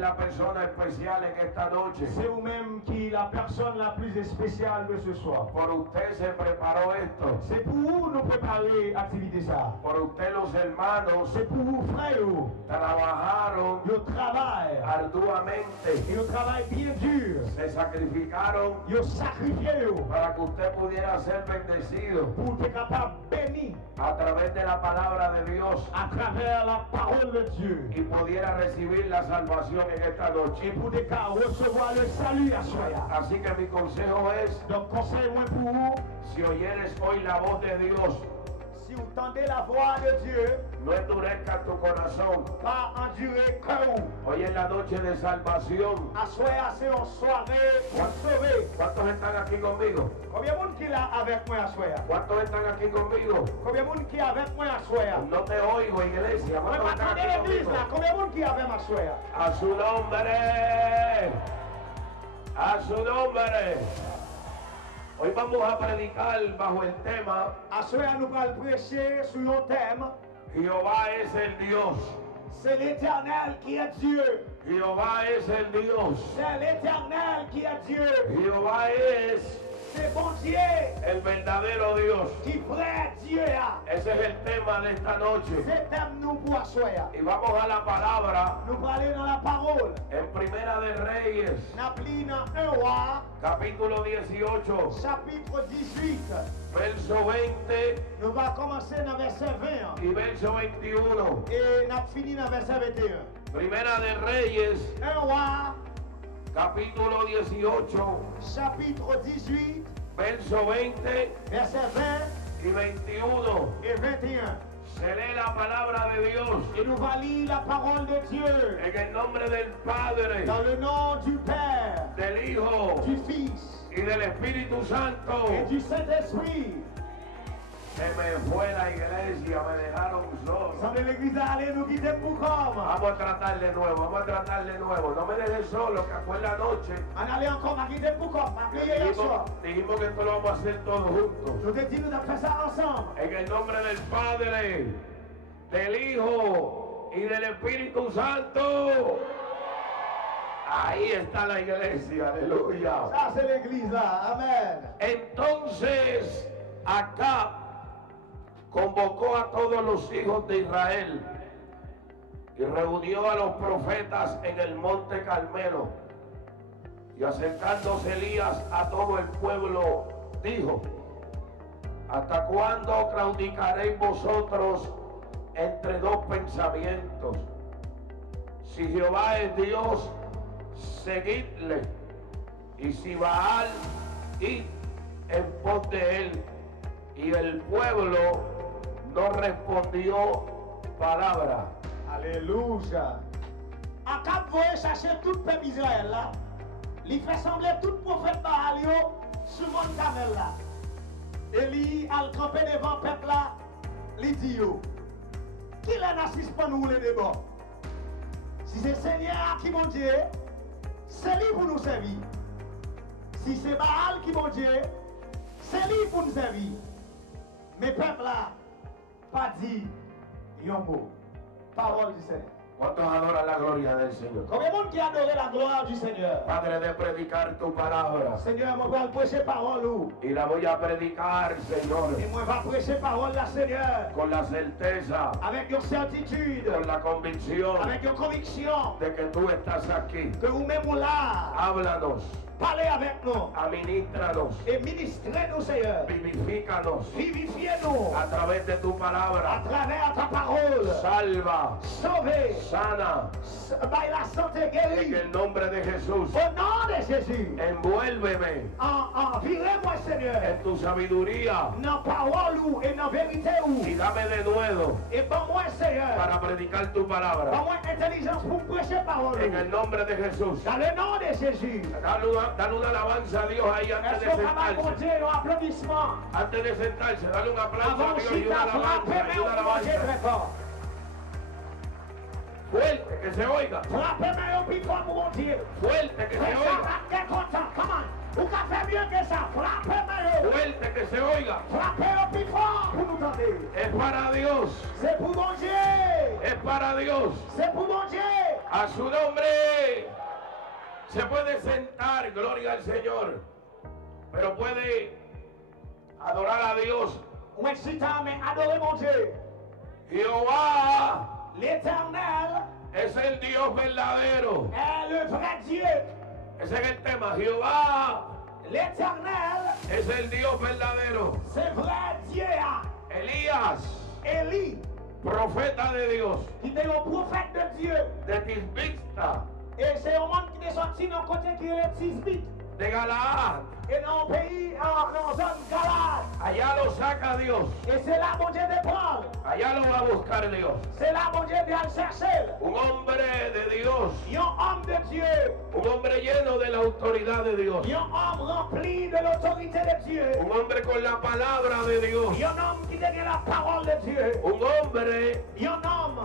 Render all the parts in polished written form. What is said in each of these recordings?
La persona especial en esta noche. C'est vous-même qui la personne la plus spéciale de ce soir. Por usted se preparó esto. C'est pour vous nous préparer l'activité ça. Por usted los hermanos C'est pour vous frères. trabajaron Yo travail. arduamente. Et yo travail bien dur. Se sacrificaron Yo sacrifié para que usted pudiera ser bendecido pour être capable de bénir a través de la palabra de Dios à travers la parole de Dieu. y pudiera recibir la salvación en esta noche. Et pour des cas recevoir le salut à soi. Así que mi consejo es, Donc conseil moi pour vous, si oyeres hoy la voz de Dios, si vous tendez la voix de Dieu, no endurezca tu corazón. pas endurer cœur. Hoy es la noche de salvación. À soir, c'est en soirée pour sauver. ¿Cuántos están aquí conmigo? Combien de monde qui est là avec moi à soir? ¿Cuántos están aquí conmigo? Combien de monde qui est avec moi à soir? No te oigo, iglesia. Moi, ¿Cuántos están m'attendez aquí l'église conmigo? là. Combien de monde qui est avec moi à soir? A su nombre. A su nombre. Hoy vamos a predicar bajo el tema À soir, nous allons prêcher sur un thème. Jehová es el Dios. C'est l'Éternel qui est Dieu. Jehová es el Dios. C'est l'Éternel qui est Dieu. Jehová es C'est bon Dieu el verdadero Dios. qui vrai Dieu a. Ese es el tema de esta noche. C'est thème nous pour à soir. Y vamos a la palabra Nous allons aller dans la parole. en Primera de Reyes, Nous allons dans 1 roi, capítulo 18, chapitre 18. verso 20 Nous allons commencer dans verset 20. y verso 21. Et nous finissons dans verset 21. Primera de Reyes, 1 roi, capítulo 18, chapitre 18, verso 20 verset 20 y 21. et 21. Se lee la palabra de Dios Et nous allons lire la parole de Dieu en el nombre del Padre, dans le nom du Père, del Hijo du Fils y del Espíritu Santo. et du Saint-Esprit. Se me fue la iglesia, me dejaron solo. Sans de l'église à aller nous quitter pour comme. Vamos a tratar de nuevo, vamos a tratar de nuevo. No me dejes solo, que fue la noche. On allait encore à quitter pour comme. Ma prière hier soir. Dijimos que esto lo vamos a hacer todos juntos. Je te dis, nous avons fait ça ensemble. En el nombre del Padre, del Hijo y del Espíritu Santo. Ahí está la iglesia, aleluya. Ça, c'est l'église là. Amen. Entonces, acá convocó a todos los hijos de Israel y reunió a los profetas en el monte Carmelo. Y acercándose Elías a todo el pueblo, dijo: ¿hasta cuándo claudicaréis vosotros entre dos pensamientos? Si Jehová es Dios, seguidle, y si Baal, id en pos de él. Y el pueblo no respondió palabra. Alléluia. À cap voye chercher tout peuple Israël là. Il fait sembler tout prophète Baal yo sur mon camel là. Eli al camper devant peuple là. Il dit yo. Qui là n'assiste pas nous les débats? Si c'est Seigneur qui mon Dieu, c'est lui pour nous servir. Si c'est Baal qui mon Dieu, c'est lui pour nous servir. Mais peuple là, pas dit un mot. Parole du Seigneur. ¿Cuántos adoran la gloria del Señor? Combien de monde qui adore la gloire du Seigneur? Padre, de predicar tu palabra. Seigneur, moi je vais prêcher parole ou. Y la voy a predicar, Señor, Et moi je vais prêcher parole là, Seigneur. con la certeza, Avec une certitude, con la convicción avec une conviction de que tú estás aquí. que vous-même là, Háblanos, parlez avec nous administranos, et ministrez-nous, Seigneur. vivifícanos Vivifiez-nous a través de tu à palabra. travers ta parole. Salva, Sauvez, sana, by la santé en guérie. el nombre de Jesús. Au nom de Jésus, Envuélveme virez-moi, Seigneur, en tu sabiduría dans parole ou et dans vérité ou. y dame de nuevo Et bon moi, Seigneur, para predicar tu palabra. bon moi intelligence pour prêcher parole. En el nombre de Jesús. Dans le nom de Jésus. Dale una alabanza a Dios ahí antes Est-ce de qu'on va sentarse. Dieu un applaudissement? Antes de sentarse, dale un aplauso a Avant Dios y una Chita, alabanza. frappez-moi Y una au mon Dieu alabanza. très fort. Fuerte, que se oiga. Frappez-moi au plus fort pour mon Dieu. Fuerte, que se Fais oiga. ça, t'es content, come on. Vous pouvez faire mieux que ça. Frappez-moi. Fuerte, que se oiga. Frappez au plus fort pour nous tenter. Es para Dios. C'est pour mon Dieu. Es para Dios. C'est pour mon Dieu. A su nombre. Se puede sentar, gloria al Señor. Pero puede adorar a Dios. Ou excitant, mais adorer mon Dieu. Jehová L'Éternel es el Dios verdadero. est le vrai Dieu. Ese es el tema. Jehová L'Éternel, es el Dios verdadero. c'est vrai Dieu. Elías, Élie, profeta de Dios, qui était un prophète de Dieu. de Tisbista, Et c'est un monde qui est sorti dans le côté qui est Tisbite. de Galaad. Et dans le pays, dans la zone Galade. Allá lo saca Dios. Et c'est là, mon Dieu, de prendre. Allá lo va a buscar Dios. C'est là, mon Dieu, de le chercher. Un hombre de Dios. Il y a un homme de Dieu. Un hombre lleno de la autoridad de Dios. Il y a un homme rempli de l'autorité de Dieu. Un hombre con la palabra de Dios. Il y a un homme qui détient la parole de Dieu. Un hombre Il y a un homme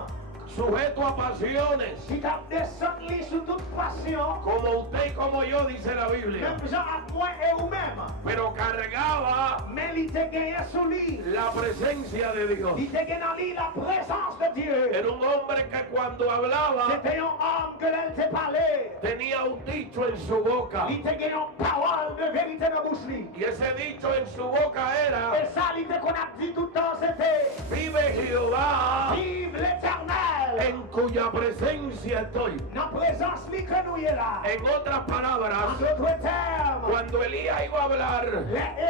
sujeto a pasiones. qui a descendu sous toute passion. Como usted y como yo, dice la Biblia. Même Jean à moi et vous-même. Pero cargaba Mais il te gagné sous lui. la presencia de Dios. Il te gagné dans lui la présence de Dieu. Era un hombre que cuando hablaba C'était un homme que l'elle te parlait. tenía un dicho en su boca. Il te gagné une parole de vérité dans la bouche. lui. Y ese dicho en su boca era: Et ça, il te qu'on a dit tout le temps, c'était vive Jehová, vive l'Éternel. en cuya presencia estoy. Dans présence, lui que nous y est là. En otras palabras, En d'autres termes, cuando Elías iba a hablar,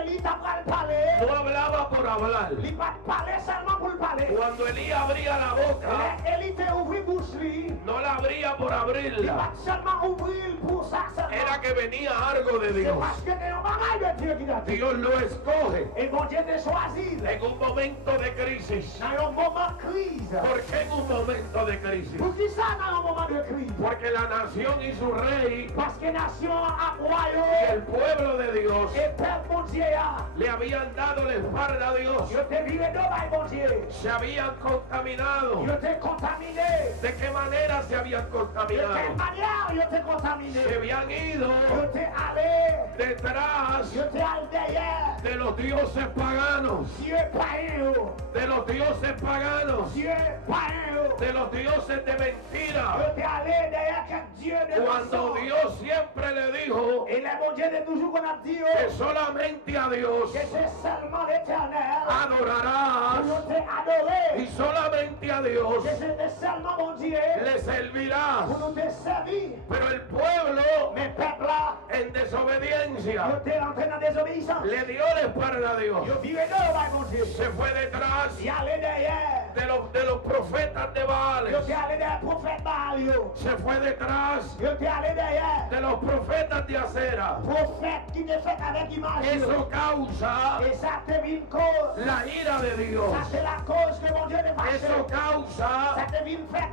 Élie t'a pas parlé. no hablaba por hablar. Il pas parlé seulement pour le parler. Cuando Elías abría la boca, Élie t'a ouvert bouche lui. no la abría por Il abrirla. pas seulement ouvrir pour ça seulement. Era que venía algo de C'est Dios. parce que c'est un bagage de Dieu qui t'a dit. Dios lo escoge Et mon Dieu t'a choisi en un momento de crisis. dans un moment de crise. ¿Por qué en un momento de crisis? Pour qui ça dans un moment de crise? Porque la nación y su rey Parce que nation a y royaume el pueblo de Dios et peuple mon Dieu a. le habían dado la espalda a Dios. Je t'ai viré d'oreille mon Dieu. Se habían contaminado. Je t'ai contaminé. ¿De qué manera se habían De quelle contaminado? manière je t'ai contaminé? Se habían ido Je t'ai allé. detrás Je t'ai allé derrière. de los dioses paganos, Dieu païen. de los dioses paganos, Dieu païen. de los dioses de mentira. Je t'ai allé derrière quel Dieu de Cuando mensonge. Dios siempre le dijo Et là, mon Dieu, de toujours qu'on a dit que solamente a Dios que c'est seulement l'éternel. adorarás Je t'ai adoré. y solamente a Dios Que c'était seulement mon Dieu. le servirás. Pour nous te servir. Pero el pueblo, Mais peuple là, en desobediencia, je t'ai rentré dans la désobéissance. le dio la espalda a Dios. Je vivais là, mon Dieu. Se fue detrás Y allé derrière. de los profetas de Baales. Je t'ai allé derrière le prophète Baal. yo. Se fue detrás Je t'ai allé derrière. de los profetas de Acera. Prophète qui te fait avec image. yo. Eso causa Et ça te vient une cause. la ira de Dios. Ça c'est la cause que mon Dieu te fâche. Eso causa Ça te vient faire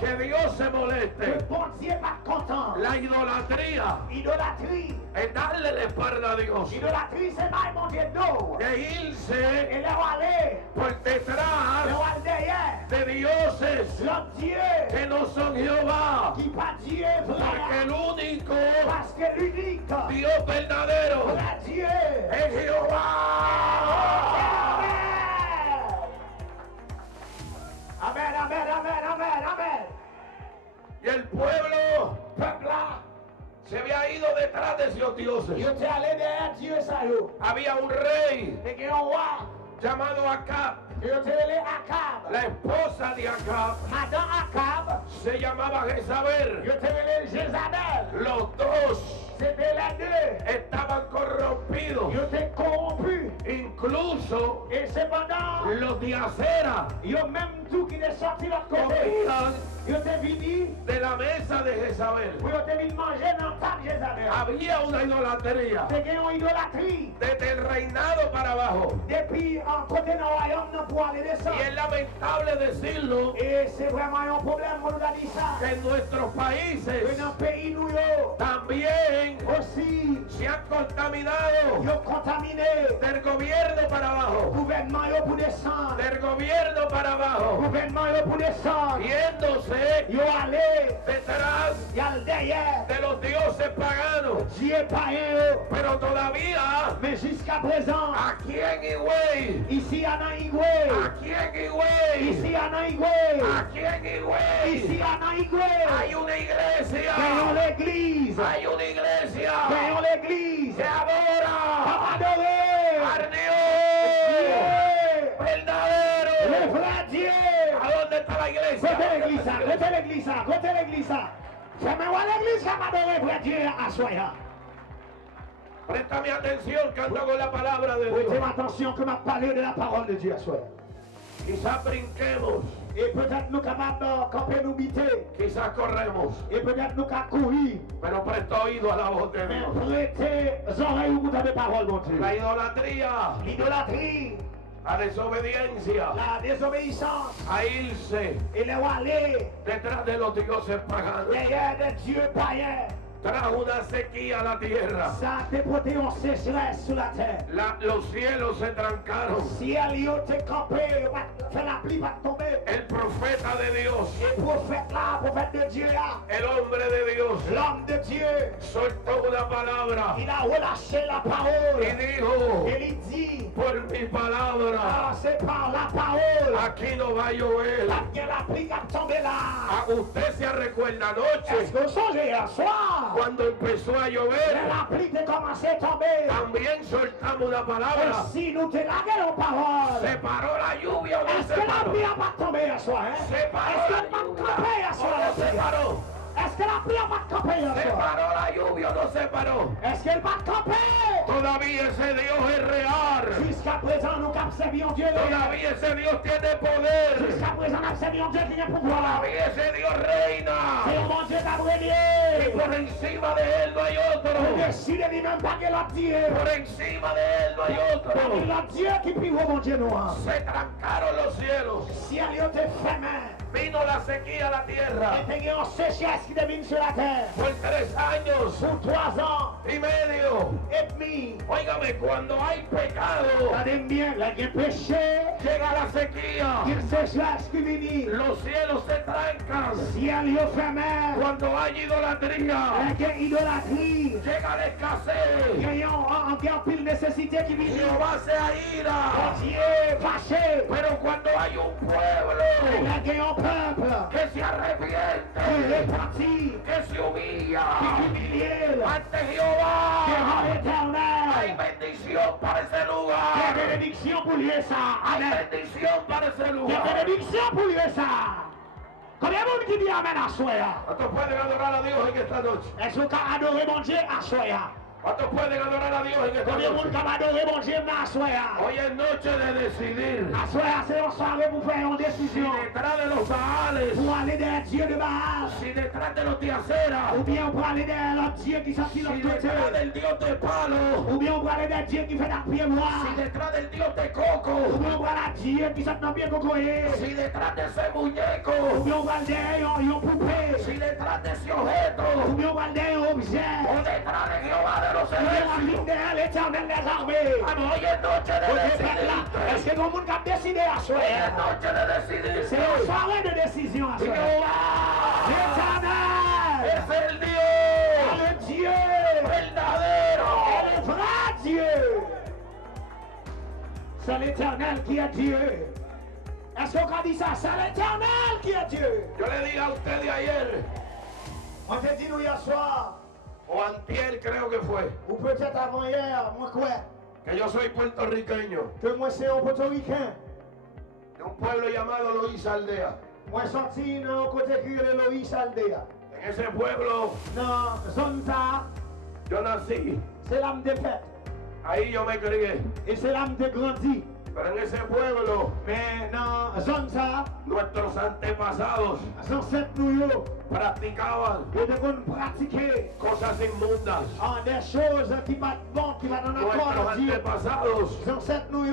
que Dios se que moleste. le bon Dieu pas content. La idolatría Idolâtrie. es darle la espalda a Dios. Idolâtrie c'est pas mon Dieu d'eau. De irse Et là où aller. por Là detrás où aller derrière. de dioses L'homme Dieu. que no son Jehová. Qui pas Dieu Porque vrai. el único Parce que l'unique. Dios verdadero Vrai Dieu. es Jehová. Amen, amen, amen, amen, amen. Y el pueblo Peuple là, se había ido detrás de esos dioses. je t'ai allé derrière Dieu ça yo. Había un rey Et qu'il y a un roi, llamado Acab. je t'ai allé Akab. La esposa de Acab Madame Akab, se llamaba Jezabel. je t'ai allé Jézabel. Los dos C'était les deux. estaban corrompidos. Je t'ai corrompu. Incluso Et cependant, los de Acera il y a même tout qui est sorti de l'autre côté. comían Je t'ai venu, de la mesa de Jezabel. je t'ai venu manger dans ta Jézabel. Había una idolatría C'est qu'il y a une idolâtrie. desde el reinado para abajo. Depuis en côté dans le royaume, pour aller descendre. Y es lamentable decirlo Et c'est vraiment un problème, on nous a dit ça. que en nuestros Que países dans le pays, nous, yo, también aussi, se han contaminado yo contaminé. del gobierno para abajo, Gouvernement, yo pour descendre. del gobierno para abajo, Gouvernement, yo pour descendre. yéndose Yo allé, detrás y al derrière de los dioses paganos. Dieu païen. Pero todavía, Mais jusqu'à présent, aquí en Higüey, ici à Naïgoué, aquí en Higüey, ici à Naïgoué, aquí en ici Higüey, à Naïgoué, hay una iglesia, payons l'église, hay una iglesia payons l'église, que adora adorer al Dios Dieu, le verdadero. vrai Dieu. ¿A dónde está la iglesia? Côté l'église, côté l'église, côté l'église. Fais-moi l'église qui m'adore vrai Dieu à soi. Préstame atención, canto con la palabra de Prêtez Dios. attention que m'a parlé de la parole de Dieu à soi. Quizás brinquemos, Et peut-être nous capables de camper nous biter. quizás corremos, Et peut-être nous capables courir. pero presta oído a la voz de Mais Dios. prêtez oreilles au bout de paroles, mon Dieu. La idolatría, L'idolâtrie, la desobediencia, la désobéissance, a irse et les aller detrás de los dioses paganos, derrière des dieux païens. trajo una sequía a la tierra. Ça a déporté en sécheresse sur la terre. Los cielos se trancaron. Si elle y était campé, fait la pluie va tomber. El profeta de Dios, Et prophète là, prophète de Dieu là, el hombre de Dios, l'homme de Dieu, soltó una palabra il a relâché la y parole. dijo, Et il dit, por mi palabra, ah, c'est par la parole. aquí no va a llover. La pluie va tomber là. Ah, usted se recuerda Est-ce anoche, que vous songez hier soir? cuando empezó a Mais llover, la pluie a commencé à tomber. también soltamos una palabra. Et si nous te laguons en parole, Se paró la lluvia o no est-ce se que la paró. pluie va tomber hier soir? Hein? Se paró Est-ce la qu'elle va lluvia tomber hier soir? o no se paró. Est-ce que la pluie va tomber hier Se soir? paró la lluvia o no se paró. Est-ce qu'elle va tomber? Todavía ese Dios es real. Jusqu'à présent, nous avons servi en Dieu. Todavía ese Dios tiene poder. Jusqu'à présent, nous avons servi en Dieu qui est pouvoir. Todavía ese Dios reina. C'est mon Dieu Y d'Abrélien. por encima de él no hay On otro. décide de même pas que l'autre Dieu. Por encima de él no hay Pas que otro. l'autre Dieu qui prie mon Dieu noir. Se trancaron los cielos. Si elle y était fermée, Vino la sequía a la tierra. et qu'il y a une sécheresse qui devine sur la terre. Por 3 años Pour 3 ans y medio. et demi. Óigame, cuando hay pecado, Regardez bien, là, il y a péché, llega la sequía. il y a une sécheresse qui vient. Los cielos se trancan. Si elle y est fermée, Cuando hay idolatría, il y a idolâtrie. llega la escasez. Il y a en pile nécessité qui vient. Jehová se aira. Dieu fâché. Pero cuando hay un Il pueblo y a un peuple que se qui arrepiente, est parti, que se humilla qui est humilié ante Jehová, devant hay l'éternel. bendición para ese Quelle lugar. bénédiction pour lui ça. Hay Amen. bendición para ese Quelle lugar. bénédiction pour lui ça. Combien de monde qui dit Amen à soi? ¿Cuántos pueden adorar a Dios en esta noche? Est-ce que vous pouvez adorer mon Dieu à soi? ¿Cuántos pueden adorar a Dios en esta Combien de monde noche? qui va adorer mon Dieu à soi? Hoy es noche de decidir À soi, c'est une soirée pour faire une si décision. detrás de los Baales, Pour aller derrière Dieu de Baal. si detrás de los de acera, Ou bien pour aller derrière l'autre Dieu qui s'appelle si l'autre detrás côté. del Dios de palo, Ou bien pour aller derrière Dieu qui fait la pied si noir. detrás del Dios de Ou coco, bien pour aller Dieu qui s'appelle dans bien cocoyer. si detrás de ese Ou muñeco, bien pour aller derrière une poupée. si detrás de ese Ou objeto, bien pour aller derrière un objet. o detrás de Jehová de los Ou bien pour aller ejércitos. derrière l'éternel des armées. Vamos, hoy es noche de Est-ce decidir. que tout le monde a décidé à Hoy soi? es noche de decidir. C'est une soirée de décision à soi. Jehová L'éternel. es el Dios Le Dieu. verdadero. Et le vrai Dieu. C'est l'éternel qui est Dieu. Est-ce qu'on dit ça? C'est l'éternel qui est Dieu. Yo le dije a usted de ayer, On te dit nous hier soir, o antier creo que fue, ou peut-être avant hier, moi quoi, que yo soy puertorriqueño, que moi c'est un portoricain. de un pueblo llamado Loíza Aldea. Moi sorti dans le côté qui est Loïs Aldea. En ese pueblo Dans zone ça, yo nací, c'est l'âme de fête. ahí yo me crié. Et c'est l'âme de grandi. Pero en ese pueblo, Mais dans zone ça, nuestros antepasados ancêtres nous, practicaban ils devront pratiquer cosas inmundas. des choses qui vont bon, qui vont en accord Nuestros avec Dieu. antepasados Ancêtres nous,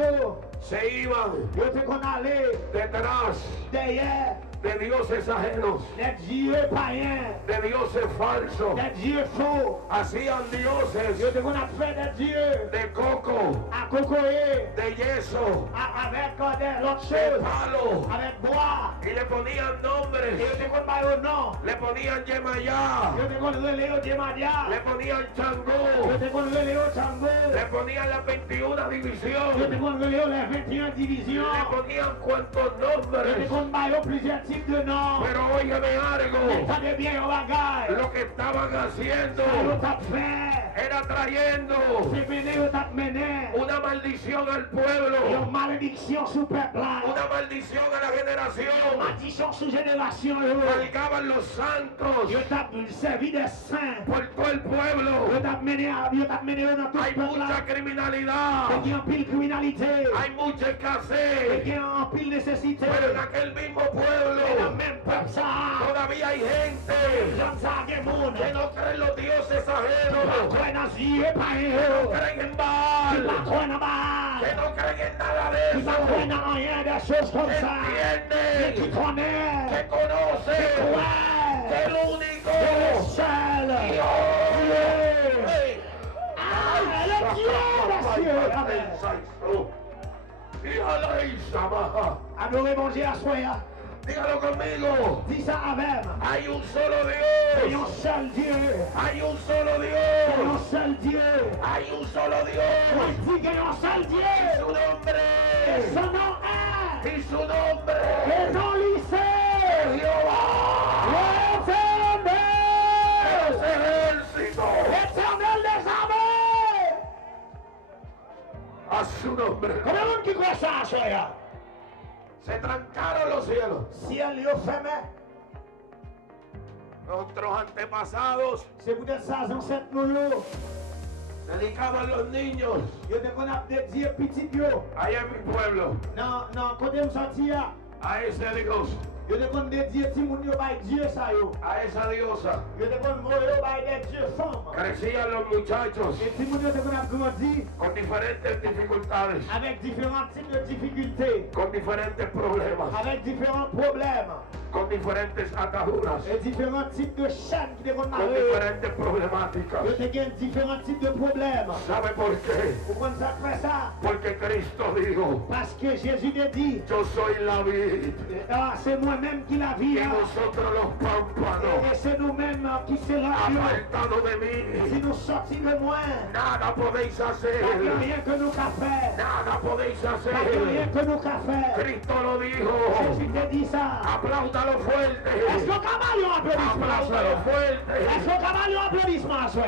se iban ils devront aller detrás derrière de dioses ajenos, les dieux païens, de dioses falsos. des dieux faux. Hacían dioses Yo te qu'on a fait des dieux de coco, à cocoyer, de yeso, avec des autres de choses, palo, avec bois. y le ponían Et nombres. yo te qu'on baille au nom. Le ponían Yemayá, Yo te qu'on relève au le Diemadia. ponían Yo Changó, te qu'on relève au Tango. le ponían las 21 Yo te divisiones, qu'on relève les 21 divisions. le ponían cuantos Yo te nombres. qu'on baille plusieurs types de noms. Pero óigame algo, État bien au bagage. lo que estaban haciendo Ça nous t'a fait. era trayendo C'est mené au t'a mené. una maldición al Une pueblo, malédiction sous peuple. una maldición a la generación. Malédiction sous génération. Cargaban los santos Yo t'a servi des saints. por todo el pueblo. Yo t'a mené dans tout Hay le peuple. mucha criminalidad, Il y a un pile criminalité. hay mucha Il escasez, y a un pile nécessité. pero en aquel mismo Et le pueblo même peuple ça. todavía hay gente J'aime ça, que monde. que no creen los dioses Pas ajenos, croire dans Dieu, pas que no creen en Pas Baal, croire dans Baal. que no creen en nada de Pas croire eso, dans rien des choses comme ça. Mais qui entienden, connaît. que conocen Ouais. que el único Le seul. Dios. Hey. Ah, le Dieu des cieux. Amen. Adorez mon Dieu à soi. Dígalo conmigo. Dis ça avec. Hay un solo Et un Dios. seul Dieu. Hay un solo Et Dios. un seul Dieu. Hay un solo Moi, Dios. je dis qu'il y a un seul Y Dieu. su nombre. Son nom est. Y su nombre. Et son lycée. Jehová. L'éternel. Los ejércitos. L'éternel des armées. A su nombre. Combien de monde qui croit ça, soya? Se trancaron los cielos. Ciel yo fermé. Nuestros antepasados C'est peut-être ça, ancêtres nous. dedicaban los niños. Yo te qu'on a dédié petit yo. Allá en mi pueblo. Non, côté me sorti là. A ese Dios. Yo te qu'on dédié ti moun yo bay Dieu ça yo. A esa diosa. Yo te qu'on mo yo bay des dieux femmes. Crecían los muchachos Et ti moun yo te qu'on a grandi con diferentes dificultades, avec différents types de difficultés, con diferentes problemas, avec différents problèmes, con diferentes ataduras, et différents types de chaînes qui te qu'on con marrer. diferentes problemáticas. Yo te gagne différents types de problèmes. ¿Sabe por qué? Pourquoi ça fait ça? Porque Cristo dijo, Parce que Jésus te dit, yo soy la vid ah, c'est moi-même qui la vis. y vosotros los pámpanos. Et c'est nous-mêmes qui serons Apartado de si mí, nous sortis de moi. nada podéis Pas hacer. que rien que nous qu'a fait. Nada podéis Pas que rien hacer. que nous qu'a fait. Cristo lo dijo. Jésus te dit ça. Apláudalo Est-ce fuerte. qu'on cabale un applaudissement à soi? Apláudalo Est-ce fuerte. qu'on cabale un applaudissement à soi?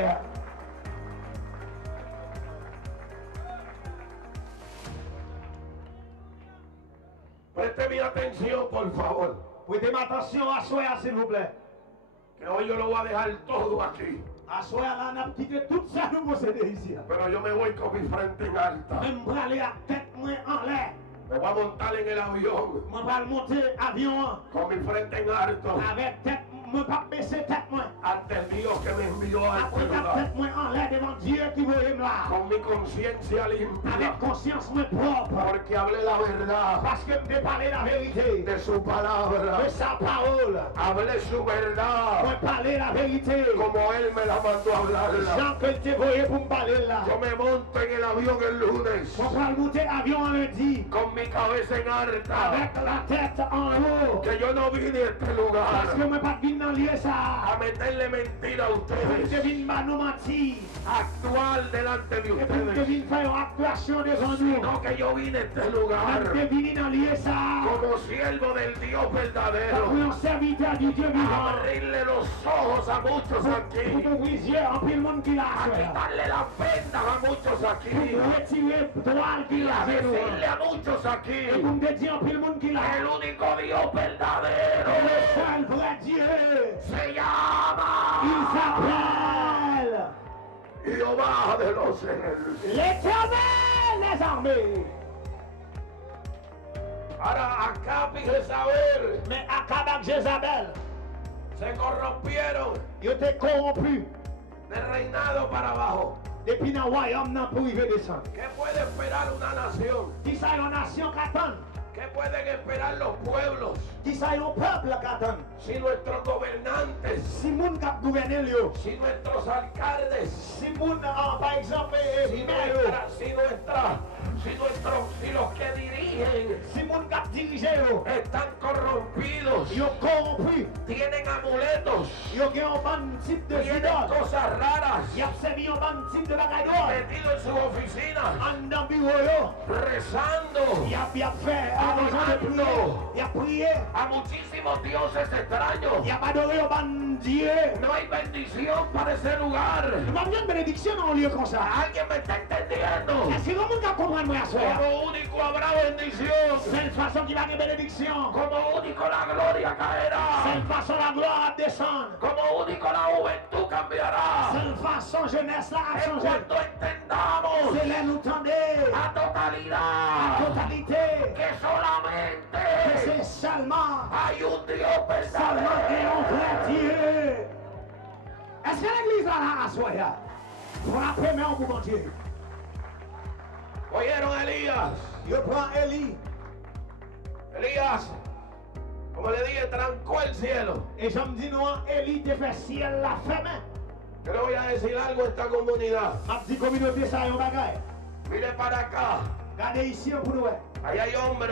Preste mi atención, por favor. Prêtez attention à soi, s'il vous plaît. Que hoy yo lo voy a dejar todo aquí. À soi, là, on a quitté tout ça nous posséder ici. Pero yo me voy con mi frente en alta. Même pour aller à tête moins en l'air. Me voy a montar en el avión Moi, vais monter avion con mi frente en alto avec tête, moi, pas baisser tête moins. ante el Dios que me envió a Après, este la lugar. tête moins en l'air devant Dieu qui voulait me là. Con mi conciencia Avec limpia. conscience moins propre. Porque hablé la verdad Parce que me parler la vérité. de su palabra. De sa parole. Hablé su verdad Moi parler la vérité. como Él me la mandó a hablarla. Jean que te voyais pour me parler là. Yo me monto en el avión el lunes Moi vais monter avion lundi. con mi cabeza en alta. Avec la tête en haut. Que yo no vine a este Parce lugar que moi pas venu dans lieu ça. a meterle mentira a Je ustedes. vine pas nous mentir. Actuar delante de Et pour que ustedes. vine faire une actuation devant nous. No que yo vine a este Je lugar vine dans lieu ça. como siervo del Dios Pour verdadero. un serviteur du Dieu vivant. Abrirle los ojos a muchos Pour aquí. ouvrir les yeux en pile monde qui l'a. A quitarle las vendas a muchos aquí. Pour retirer droit qui Y l'a. a decirle a muchos Et aquí. pour me dire en pile monde qui l'a. El único Dios Et le verdadero seul vrai Dieu. se llama Il s'appelle Jehová de los ejércitos. l'Éternel des armées. Ahora Acab y Jezabel Mais Akab et Jézabel, se corrompieron ils étaient corrompus. de reinado para abajo. Depuis dans le royaume, non pour y descendre. ¿Qué puede esperar una nación Qui ça, une nation qui attend? ¿Qué pueden esperar los pueblos Qui ça yon peuple qu'attend? si nuestros gobernantes, Si moun k'ap gouverne yo, si nuestros alcaldes, si moun par exemple si los que dirigen si moun k'ap dirige yo, están corrompidos, yo corrompu, tienen amuletos, yo gen yon ban type de tienen idole, cosas raras y ap servi yon ban type de bagay d'or, metidos en su oficina, an dan bureau yo, rezando y ap fait argent de prier, y ap prié, a muchísimos dioses extraños. y ap adoré yon ban Dieu. No hay bendición para ese lugar. Nou pa bien bénédiction dans un lieu comme ça. ¿Alguien me está entendiendo? Est-ce que vous pouvez comprendre moi ça? Como único habrá bendición. Seule façon qui va y bénédiction. Como único la gloria caerá. Seule façon la gloire a descendre. Como único la juventud cambiará. Seule façon jeunesse là a Es changé. cuando entendamos C'est là nous tendez a à totalidad totalité. que solamente Que c'est seulement hay un Dios seulement qu'il y a un vrai verdadero. Dieu. Est-ce que l'église là a soya? Frappez main pour mon Dieu. ¿Oyeron a Elías? Yo prends Élie. Elías, como le dije, trancó el cielo. Et je me dis non, Élie te fait ciel la ferme. Yo le voy a decir algo a esta comunidad. Ma petite communauté ça yon bagay. Mire para acá. Regardez ici pour nous. Ahí hay hombres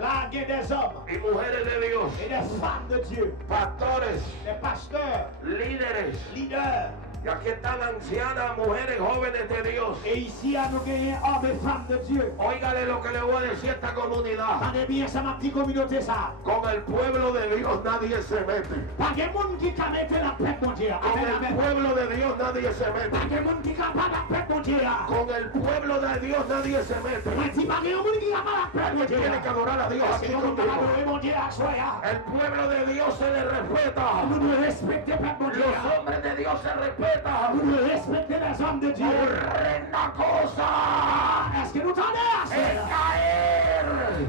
Là, il y a des hommes y mujeres de Dios, et des femmes de Dieu, pastores, des pasteurs, líderes. leaders. Y aquí están ancianas, mujeres, jóvenes de Dios. Et ici, à nous gagner hommes et femmes de Dieu. Óigale lo que le voy a decir a esta comunidad. Attendez bien, ça, ma petite communauté, ça. Con el pueblo de Dios nadie se mete. Pas de monde qui a mettre la paix, mon Dieu. Con Amen, el amen. pueblo de Dios nadie se Pas mete. de monde qui a pas la paix, mon Dieu. Con el pueblo de Dios nadie se mete. Moi, dis pas de monde qui a pas la paix, mon Alguien Dieu. tiene que adorar a Dios Parce aquí que nous conmigo. adorer, mon Dieu, à soi. El pueblo de Dios se le respeta. Nous devons respecter, Père, mon Dieu. Los hombres de Dios se respetan. Nous devons respecter les hommes de Dieu. Horrenda cosa Est-ce que nous tendez à es ça? caer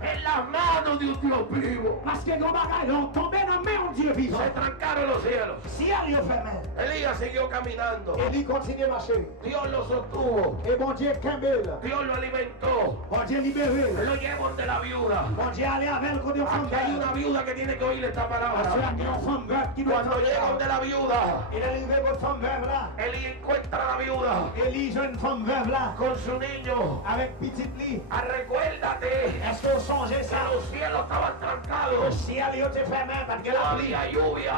en las manos de un Dios vivo. Parce que nos bagages ont tombé dans la main de Dieu vivant. Se trancaron los cielos. Ciel, yo fermé. Elías siguió caminando. Élie continue à marcher. Dios lo sostuvo. Et bon Dieu, Kembel. Dios lo alimentó. Bon Dieu, libéré. Lo llevó de la viuda. Bon Dieu, allez avec le côté enfant. Aquí hay una viuda que tiene que oír esta Parce palabra. qu'il y a une femme veuve qui doit Cuando llegan de la viuda, Il est arrivé votre femme veuve là. Eli encuentra a la viuda Élie, jeune femme veuve là. con su niño. Avec petite lit. Ah, recuérdate Est-ce que vous songez que ça? los cielos estaban Le trancados. ciel, il était fermé parce que No la pluie. había lluvia.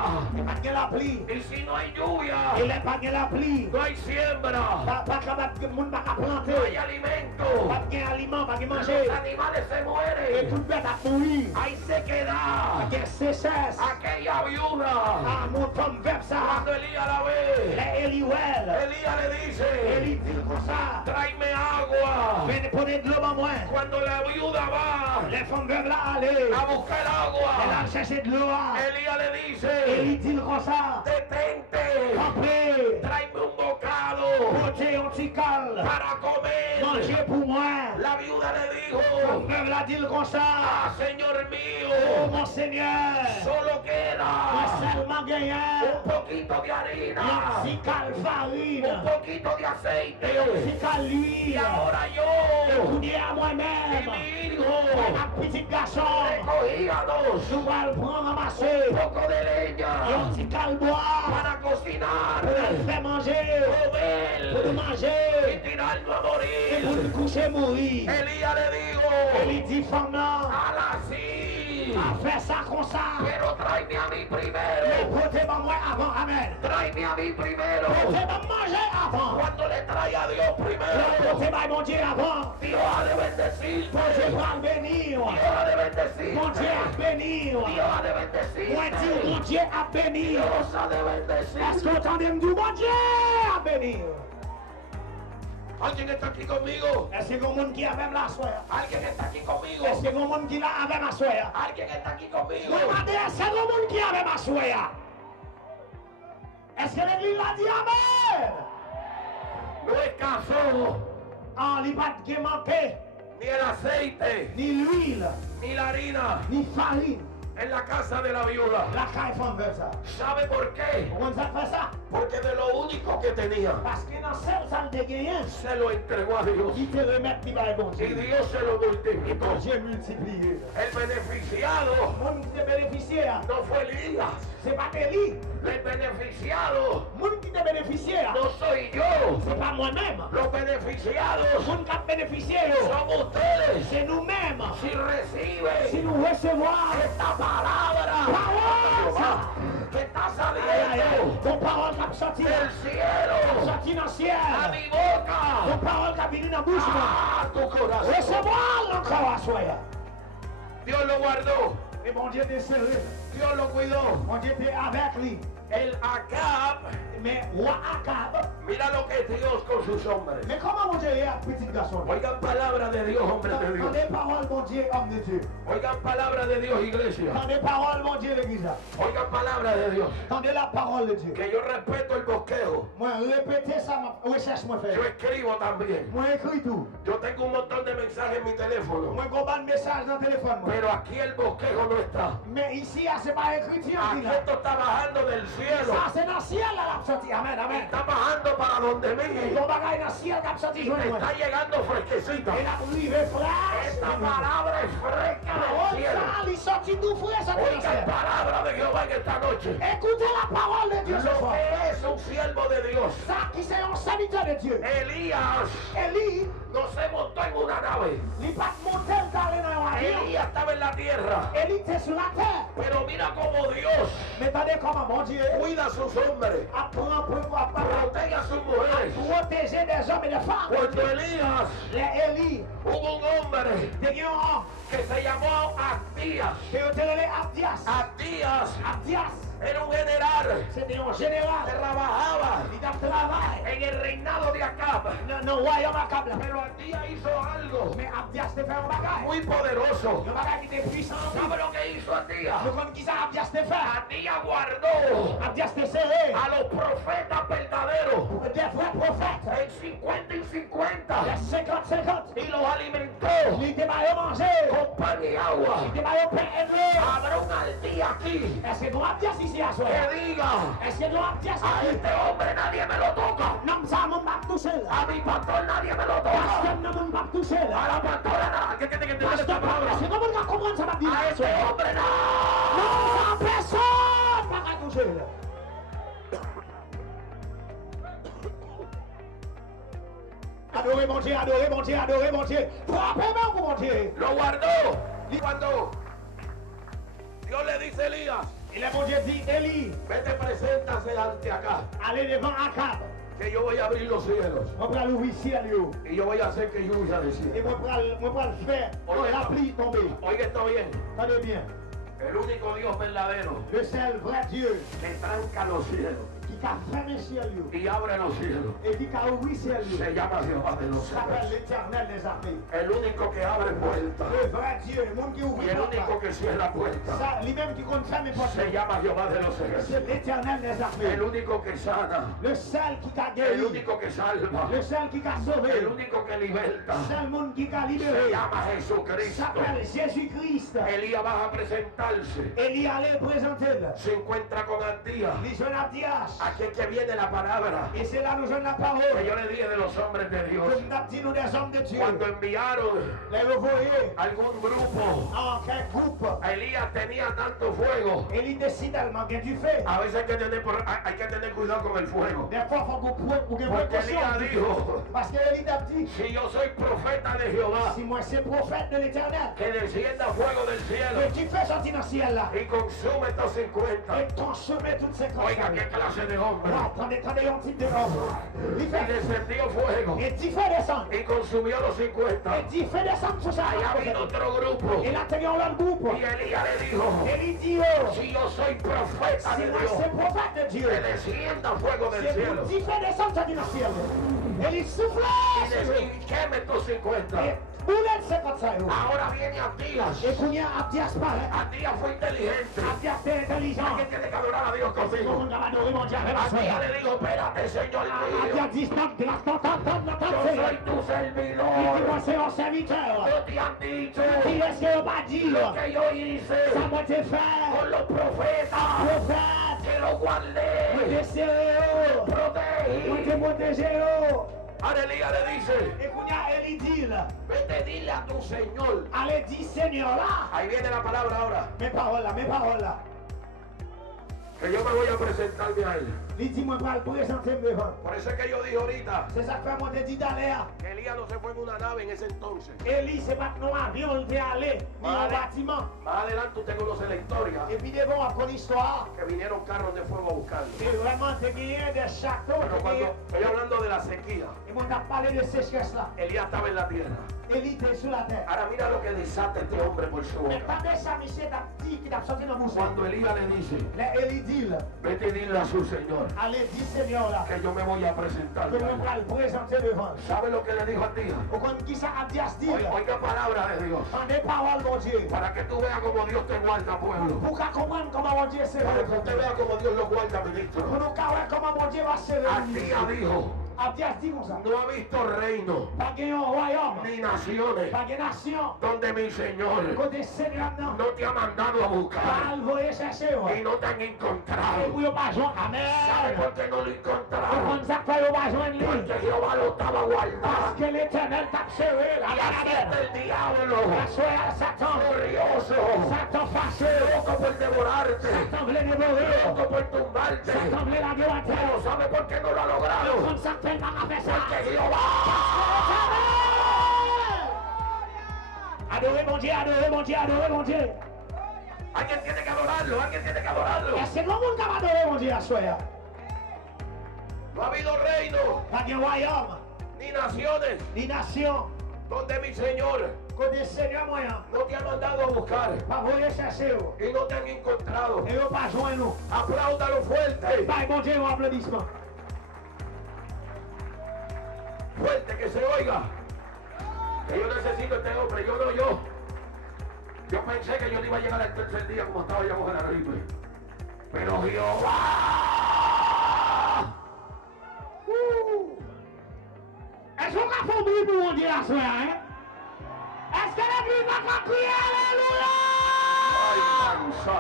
Parce que la pluie. Y si no hay lluvia, Il n'est pas que la pluie. no hay siembra, Pas capable que le monde va no hay planter. alimento. Pas de aliment, pas de Los manger. animales se Et mueren. toute bête a pourri. Hay sequedad. Que sécheresse. Aquella viuda, Ah, mon femme veuve ça. cuando Elías la ve, Les Eliwell. Elías le dice, Élie dit comme ça. tráeme agua. Venez prenez de l'eau en moi. Cuando la viuda va Les femmes veuves là, allez. a buscar Elle agua, a cherché de l'eau. Elías le Élie dice, dit comme ça. detente, Après, tráeme un bocado portez un petit cal. para comer. Mangez pour moi. La viuda le dijo, Femme veuve là, dit comme ça. ah, Señor Oh, mío, mon Seigneur. solo Moi queda seulement gagné. un poquito de Un harina, petit cal farine. un poquito de Un aceite. petit cal Y huile. ahora Et yo tourner à y moi-même. mi hijo Un petit garçon. recogíamos Nous allons prendre un ramasser. poco de Et un leña petit cal bois. para cocinar, Pour le faire manger. Pour le comer y manger. tirarlo a Et pour morir. le coucher mourir. Elías le Elle dijo, dit, femme là, ala sí, a fait ça comme ça. pero tráeme a mí Mais primero, portez-moi moi avant. Amen. tráeme a mí primero. Portez-moi manger avant. Cuando le trae a Dios primero, Portez-moi mon Dieu avant. Dios ha de bendecirte. Mon Dieu va le bénir. Dios ha de bendecirte. Mon Dieu a bénir. Dios ha de Moi dis, bendecirte. mon Dieu a bénir. Dios ha de Est-ce bendecirte. que vous entendez me dire, mon Dieu a bénir? ¿Alguien está aquí conmigo? Est-ce que vous monde qui a même la soeur? ¿Alguien está aquí conmigo? Est-ce que vous monde qui l'a avec ma soeur? ¿Alguien está aquí conmigo? Moi, demandez, est-ce que vous monde qui a avec ma soeur? Est-ce que l'église l'a dit amen? No escasó Ah, il n'y a pas de manqué, ni el aceite, ni l'huile, ni la harina ni farine. en la casa de la viuda. La caille femme veut ça. ¿Sabe por qué? Comment ça fait ça? Porque de lo único lo que tenía, Parce que dans celle ça le gagné, se lo entregó a Dios. il te remet li par bon Y Dieu. Dios se lo multiplicó. Dieu multiplié. El beneficiado Moun qui te bénéficié, no fue Elías. c'est pas Élie. El beneficiado Moun qui te bénéficié, no soy yo. c'est pas moi-même. Los beneficiados Moun qui a bénéficié, son ustedes. c'est nous-mêmes. Si reciben Si nous recevons esta palabra Palabra. que está aïe, saliendo ton parole qui a sorti, del cielo sorti dans le a ciel, mi boca, ton parole qui a venu dans la bouche, a tu corazón. recevoir encore à soi. Dios lo guardó, Et mon Dieu t'est serré, Dios lo cuidó. mon Dieu t'est avec lui. El Acab, Mais roi Akab, mira lo que es Dios con sus hombres. mais comment mon Dieu est un petit garçon? Oigan palabra de Dios, hombres de Dans Dios. des paroles, mon Dieu, homme de Dieu. Oigan palabra de Dios, iglesia. Dans des paroles, mon Dieu, l'église. Oigan palabra de Dios. Dans la parole de Dieu. Que yo respeto el bosquejo. Moi, répétez ça, ma recherche, moi, Yo fait. escribo también. Moi, écris tout. Yo tengo un montón de mensajes en mi teléfono. Moi, combat de message dans le téléphone, moi. Pero aquí el bosquejo no está. Mais ici, c'est pas écrit, tiens, Aquí esto está bajando del cielo. ça, c'est dans le ciel, là, la sortie. Amen, Y amen. está bajando para donde mí. Ton bagage dans le ciel, la sortie, Y joint, te moi. está llegando fresquecita. Et la rive fraîche. Esta palabra es fresca del Parole, cielo. ça, il sortit tout frais, ça, dans le Oiga ciel. palabra de Jehová en esta noche. Écoutez la parole de Dieu ce Lo soir. que es un siervo de Dios. Ça qui c'est un serviteur de Dieu. Elías Élie, no se montó en una nave. il pas monté d'aller dans l'avion. Elías estaba en la tierra. Élie était sur la terre. Pero mira cómo Dios Mais attendez comment mon Dieu cuida a sus hombres, apprend pour protege a sus mujeres. protéger des hommes et des femmes. Cuando Elías Les Élie, hubo un hombre des gens que se llamó Abdías. qui ont été Abdias. Abdías Abdias, era un general c'était un que général. trabajaba Il a travaillé en el reinado de Acab. dans le royaume Akab. Pero Abdías hizo algo Mais Abdias te fait un bagage. muy poderoso. Le bagage qui était puissant. ¿Sabe lo que hizo Abdías? Le compte qui ça Abdias te fait. Abdías guardó Abdias te serré. a los profetas verdaderos Des vrais prophètes. en 50 y 50 Les 50-50. y los alimentó Il te va manger. con pan y agua. Il te va pain et l'eau. Habrá un Abdías aquí Est-ce que nous Abdias ici à soi? que diga: Est-ce que nous Abdias a ici? este hombre nadie me lo toca, Non, ça ne m'a pas touché là. a mi pastor nadie me lo Pasteur toca, ne m'a pas touché a là. la pastora nada. ¿Qué tiene que entender esta Pasteur, palabra? est-ce que comment on va comprendre ça va dire? A este hombre nada. Non, ça personne ne va toucher là. Adorez mon Dieu, adorez mon Dieu, adorez mon Dieu. Frappez-moi pour mon Dieu. Lo guardó. Y cuando Dios le dice a Elías: Et là, mon Dieu dit, Élie, vete, preséntase ante acá, allez devant Akab. que yo voy a abrir los cielos On va l'ouvrir ciel yo. y yo voy a hacer que lluya de Et cielo. moi, pour le faire. Oye, La pluie tomber. Oiga esto bien. Tenez bien. El único Dios verdadero Le seul vrai Dieu que tranca los cielos qui a fermé ciel yo. y abre los cielos Et qui a ouvert ciel yo. se llama Jehová de los S'appelle cielos. l'éternel des armées. El único que abre puertas Le vrai Dieu, le monde qui ouvre y el porte. único que cierra puertas Ça, lui-même qui compte fermer porte. se llama Jehová de los C'est ejércitos. l'éternel des El armées. único que sana, Le seul qui t'a el guéri. único que salva, Le seul qui t'a sauvé. el único que liberta Le seul monde qui t'a se libéré. llama Jesucristo. S'appelle Jésus-Christ. Elías va a presentarse, Élie allait présenter le. se encuentra con Abdías. Les jeunes Abdias. Aquí es que viene la palabra Et c'est là nous jeunes la que parole. yo le dije de los hombres de Dios. Comme nous avons dit nous des hommes de Dieu. Cuando enviaron Les revoyés algún grupo, en quel groupe. Elías tenía tanto fuego. Élie décide tellement bien du fait. A veces hay que tener cuidado con el fuego. Des fois, il faut qu'on prenne Porque précaution. Elías dijo: Parce qu'Élie t'a dit, si yo soy profeta de Jehová, si moi c'est prophète de l'éternel, que descienda fuego del cielo que tu fais sortir dans le ciel là, y consume estos 50. et consommer toutes ces Oiga, conseils. qué clase de hombre. Attendez un type de homme. Il Y fait, descendió fuego et tu fais descendre. y consumió los 50. Et tu fais descendre tout ça. Allá vino otro grupo Et là, tu as un groupe. y Elías le dijo: Élie dit, oh, si yo soy profeta si de moi Dios, c'est prophète de Dieu, que descienda fuego del c'est cielo pour tu fais descendre ça dans le ciel. Élie y souffle. queme estos 50. Et boulette 50 ça. Ahora viene Abdías. Et Kounia Abdias paraît. Abdías fue inteligente. Abdias est intelligent. Alguien tiene que adorar a Dios Comment conmigo. on va adorer mon Dieu avec ma Abdías soeur? le dijo: espérate, Señor mío, Abdias dit, stop, grâce, yo soy tu Il dit, servidor. moi c'est un serviteur. No te han dicho Qui est-ce qu'on va dire? lo que yo hice Ça m'a été fait. con los profetas Prophète. te lo guardé. Moi te serré, moi Protegí. te protégé. Ahora Elías le dice, Et qu'on y a Élie dit là, vete, dile a tu Señor. allez dis Seigneur là, Ahí viene la palabra ahora. mes paroles là. Que yo me voy a presentarme a él. Il dit moi pas le présenter devant. Por eso es que yo dije ahorita C'est ça que moi te dit d'aller. que Elías no se fue en una nave en ese entonces. Élie c'est pas non avion il est allé, ni en Vale. bâtiment. Más adelante usted conoce la historia. Et puis devant après l'histoire, Que vinieron carros de fuego a buscarlo. et vraiment te gagné des châteaux, Pero te cuando gagné. estoy hablando de la sequía, Et moi t'as parlé de sécheresse là. Elías estaba en la tierra. Élie était sur la terre. Ahora mira lo que desata este hombre por su Mais boca. pas de ça, monsieur t'a dit qu'il t'a sorti dans le bouche. Cuando Elías le dice, Là, Élie dit là, vete y dile a su Señor allez dis Seigneur là, que yo me voy a presentar. que moi va le présenter devant. ¿Sabe lo que le dijo a ti? Au compte qui ça a dit à ce dire là. Oiga palabra de Dios. En des paroles, mon Dieu. Para que tú veas cómo Dios te guarda, pueblo. Pour qu'on comprenne comment mon Dieu s'est Para que usted révélé. vea cómo Dios lo guarda, ministro. Pour nous voir comment mon Dieu va se révéler. Aquí dijo, A Dieu dit comme ça. no ha visto reino Pas gagner un royaume, ni naciones pas gagner nation. donde mi Señor Côté Seigneur, non. no te ha mandado a buscar Pas le voyer chercher. y no te han Et encontrado. vous, vous pas joindre. ¿Sabe Amen. por qué no lo Vous encontraron? comprenez ça que vous pas joindre lui. Porque Jehová lo estaba Parce guardando. que l'Éternel t'a serré. Y así La está el diablo, soeur Satan. furioso, Satan fâché. loco por devorarte, Satan voulait dévorer. loco por tumbarte. Satan voulait la guerre à terre. Pero ¿sabe por qué no lo ha logrado? Comme ça, tellement a fait ça. Porque Jehová Adorez mon Dieu, adorez mon Dieu, adorez mon Dieu. alguien tiene que adorarlo, alguien tiene que adorarlo. Est-ce que le monde qui va adorer mon Dieu à soir? No ha habido reino Pas de royaume, ni naciones ni nation. donde mi Señor Côté Seigneur moyen. no te ha mandado a buscar Pas voyer chercher. y no te han encontrado. Et vous pas joindre nous. Apláudalo fuerte, Pas mon Dieu, un applaudissement. fuerte que se oiga. Que yo necesito este hombre, yo no yo. Yo pensé que yo no iba a llegar al tercer día como estaba yo con el rifle. Pero Jehová. Est-ce qu'on a fait bruit pour mon Dieu à soir, hein? Est-ce que l'église va crier Alléluia? Ay, mansa,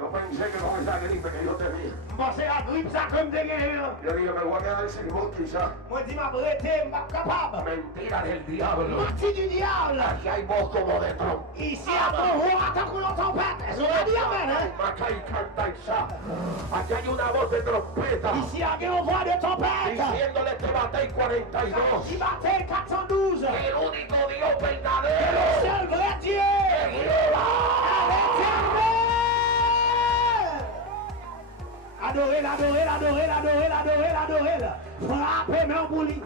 yo pensé que con esa gripe que yo tenía, Bon, c'est la grippe, ça comme des guerriers. yo dije, me voy a quedar sin voz quizás. Moi, dis ma breté, ma capable. Mentira del diablo. Parti du diable. Aquí hay voz como de trompeta. Ici, à ton roi, attends qu'on l'entend pas. Est-ce qu'on a dit amen, hein? Acá y canta y sa. Aquí hay una voz de trompeta Ici, à une voix de tempête. diciéndole este Matei 42. Qui battait 412. El único Dios Le verdadero seul vrai Dieu. es Jehová. L'éternel. Adorez-le, adorez-le, adorez-le, adorez-le, adorez-le, adorez-le. Frappez-moi pour lui.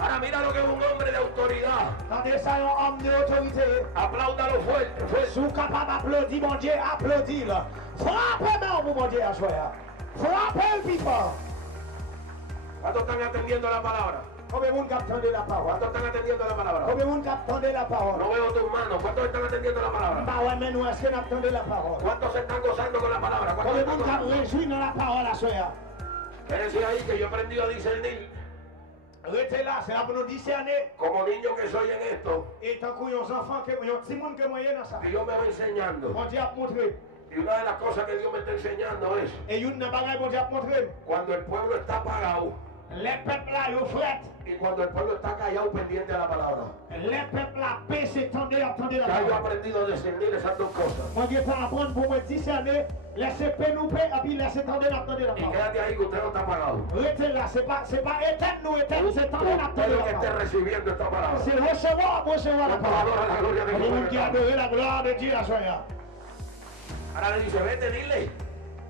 Ahora mira lo que es un hombre de autoridad. Tendez ça, un homme d'autorité. Apláudalo fuerte, fuerte. Si vous êtes capable d'applaudir, mon Dieu, applaudis-le. Frappez-moi pour mon Dieu à soir. Frappez le plus fort. ¿Cuántos están atendiendo la palabra? Combien de monde attendez la parole? ¿Cuántos están atendiendo la palabra? Combien de monde attendez la parole? No veo tus manos. ¿Cuántos están atendiendo la palabra? Bah ouais, mais nous, est-ce qu'on attendez la parole? ¿Cuántos se están gozando con la palabra? ¿Cuántos Combien de están monde gozando? réjouit dans la parole à soir? Quiere decir ahí que yo he aprendido a discernir Restez là, c'est là pour nous discerner. como niño que soy en esto. Et tant qu'il y a des enfants, il y a un petit monde que moi dans ça. Dios me va enseñando. Mon Dieu a montré. Y una de las cosas que Dios me está enseñando es Et une bagaille, mon Dieu a montré. cuando el pueblo está apagado Les peuples là, ils fret. y cuando el pueblo está callado pendiente a la palabra. Les peuples là, baissez, attendez la Ya yo he parole. aprendido a discernir esas dos cosas. Mon Dieu t'a apprendre pour me discerner. Laissez paix nous paix, et puis laissez attendre la Y parole. quédate ahí que usted no está apagado. Restez là, c'est pas éteindre nous, éteindre, c'est attendre la Usted lo que esté parole. recibiendo esta palabra. C'est recevoir la ¿Cuántos parole. adoran la gloria de Combien de monde qui Dios? adore la gloire de Dieu à soir? Ahora le dice, vete, dile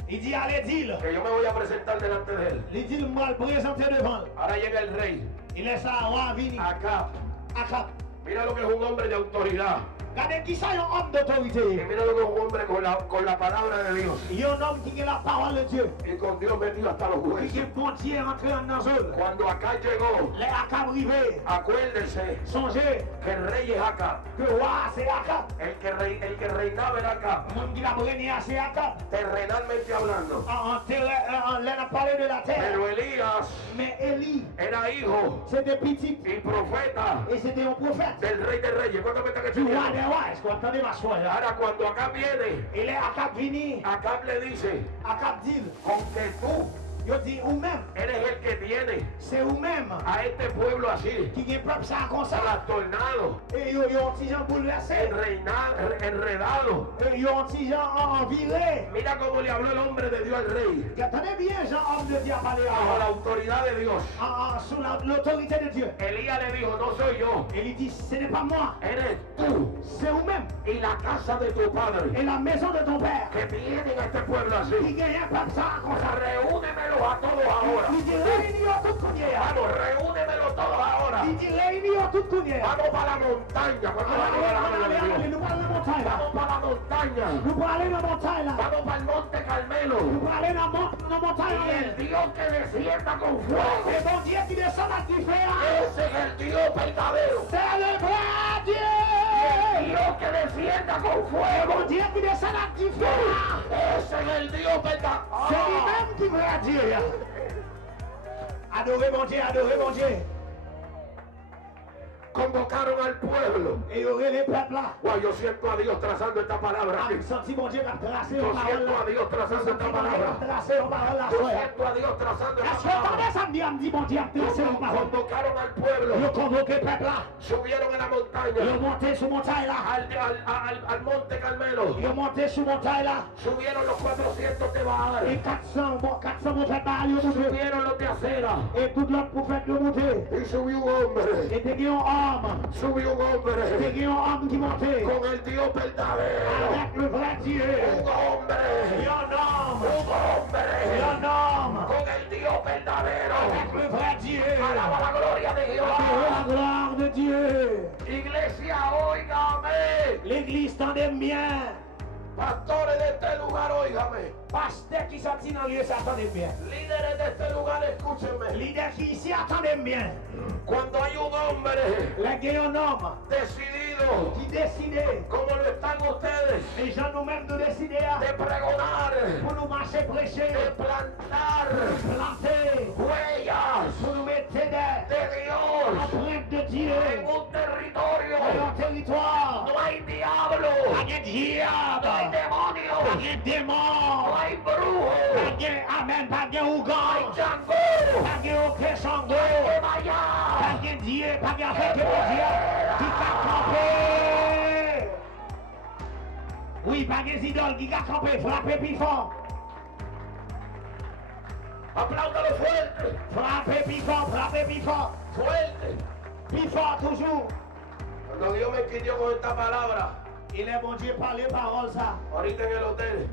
Il dit, allez, dis-le. que yo me voy a presentar delante de él. Il dit, moi, le présenter devant. Ahora llega el rey. Il laisse un roi venir. Acá. Acá. Mira lo que es un hombre de autoridad. Regardez qui ça, un homme Y d'autorité. mira lo que es un hombre con la palabra de Dios. Il y a un homme qui a la parole de Dieu. Y con Dios metido hasta los Qui huesos. est bon Dieu rentré en nos œuvres. Cuando acá llegó, Les Acab rivés. acuérdense Songez que el rey es acá. que roi, c'est Acab. El que reinaba era acá. Le monde qui va régner, c'est Acab. Terrenalmente hablando. On a parlé de la terre. Pero Elías Mais Élie, era hijo c'était petit. y profeta Et c'était un prophète. del rey de reyes. ¿Cuántos me están Du roi escuchando? Frère, est-ce que vous entendez ma soeur là? Ahora cuando Acab viene, Il est Akab vini, Acab le dice, Akab dit, aunque tú yo dit ou même, eres el que tiene c'est ou même a este pueblo así, qui est peuple ça comme ça. trastornado, Et yo un petit gens bouleversé, enredado. et yo un petit gens enviré. Mira cómo le habló el hombre de Dios al rey, Attendez bien, Jean, homme de Dieu, à parler bajo la autoridad de Dios. sous l'autorité de Dieu. Elías le dijo, no soy yo, Et il dit, ce n'est pas moi, eres tú c'est vous-même y la casa de tu padre et la maison de ton père que vienen a este pueblo qui así. gagne un peuple ça comme ça. Reúnemelos a todos ahora. Il dit, réunion toute courrière. Vamos, reúnemelos todos ahora. Il dit, réunion toute courrière. Vamos para la montaña. ¿Cuándo va a llegar la mano de Dios? Nous allons aller dans la montagne là. Vamos para la montaña. Nous allons aller dans la montagne là. Vamos para el monte Carmelo. Nous allons aller dans la montagne Y el là. Dios que descienda con fuego. Et bon Dieu qui descend à qui fait. Ese es el Dios verdadero. C'est le vrai El Dieu. Dios que descienda con fuego. Bon Dieu qui descend à qui fait. Ese es el Dios verdadero. C'est lui-même qui vrai Dieu. Adorez mon Dieu, adorez mon Dieu. Convocaron al pueblo. Et il y aurait les peuples là. Wow, yo siento a Dios trazando esta palabra aquí. J'ai senti mon Dieu qui a tracé Yo une parole siento là. a Dios trazando esta palabra. Tracé une parole là. Yo siento a Dios trazando Est-ce esta que vous palabra. entendez ça me dit mon Dieu a tracé une parole. Convocaron al pueblo. Ils ont convoqué le peuple là. Subieron a la Ils montaña. ont monté sur montagne là. Al monte Carmelo. Ils ont monté sur montagne là. Subieron los 400 de Baal. Et 400 prophètes Baal ils ont monté. Subieron los de acera. Et tout l'autre prophète ils ont monté. Y subió un hombre. Et t'es un homme. Subió un hombre. T'es un homme qui montait. Con el Dios verdadero. Avec le vrai Dieu. Un hombre. Et un homme. Un hombre. Et un homme. Con el Dios verdadero. Avec le vrai Dieu. Alaba la gloria de Et Jehová. la gloire de Dieu. Iglesia, óigame. L'église tendez bien. Pastores de este lugar, óigame. Pasteur qui sortit dans le lieu, ça attendez bien. Líderes de este lugar, escúchenme. Leader qui ici, attendez bien. Cuando hay un hombre Là, il y a un homme decidido, qui décidait, como lo están ustedes, les gens nous-mêmes nous décider de pregonar, pour nous marcher prêcher, de plantar planter, huellas pour nous mettre des de Dios empreintes de Dieu en un territorio. dans un territoire. No hay diablo, Pas de diable, no hay pas demonio, de no démon, hay brujo, pas de amen, pas de no hay ougan, chango, pas de aucun sango, no hay maya. pas de Dieu, pas de affaire que mon Dieu qui t'a campé. Oui, pas de idoles qui t'a campé, frappé plus fort. Apláudalo fuerte, Frappez plus fort, frappez plus fort. fuerte. Plus fort toujours. Cuando Dios me pidió con esta palabra, Il est bon Dieu parler parole ça. ahorita en el hotel,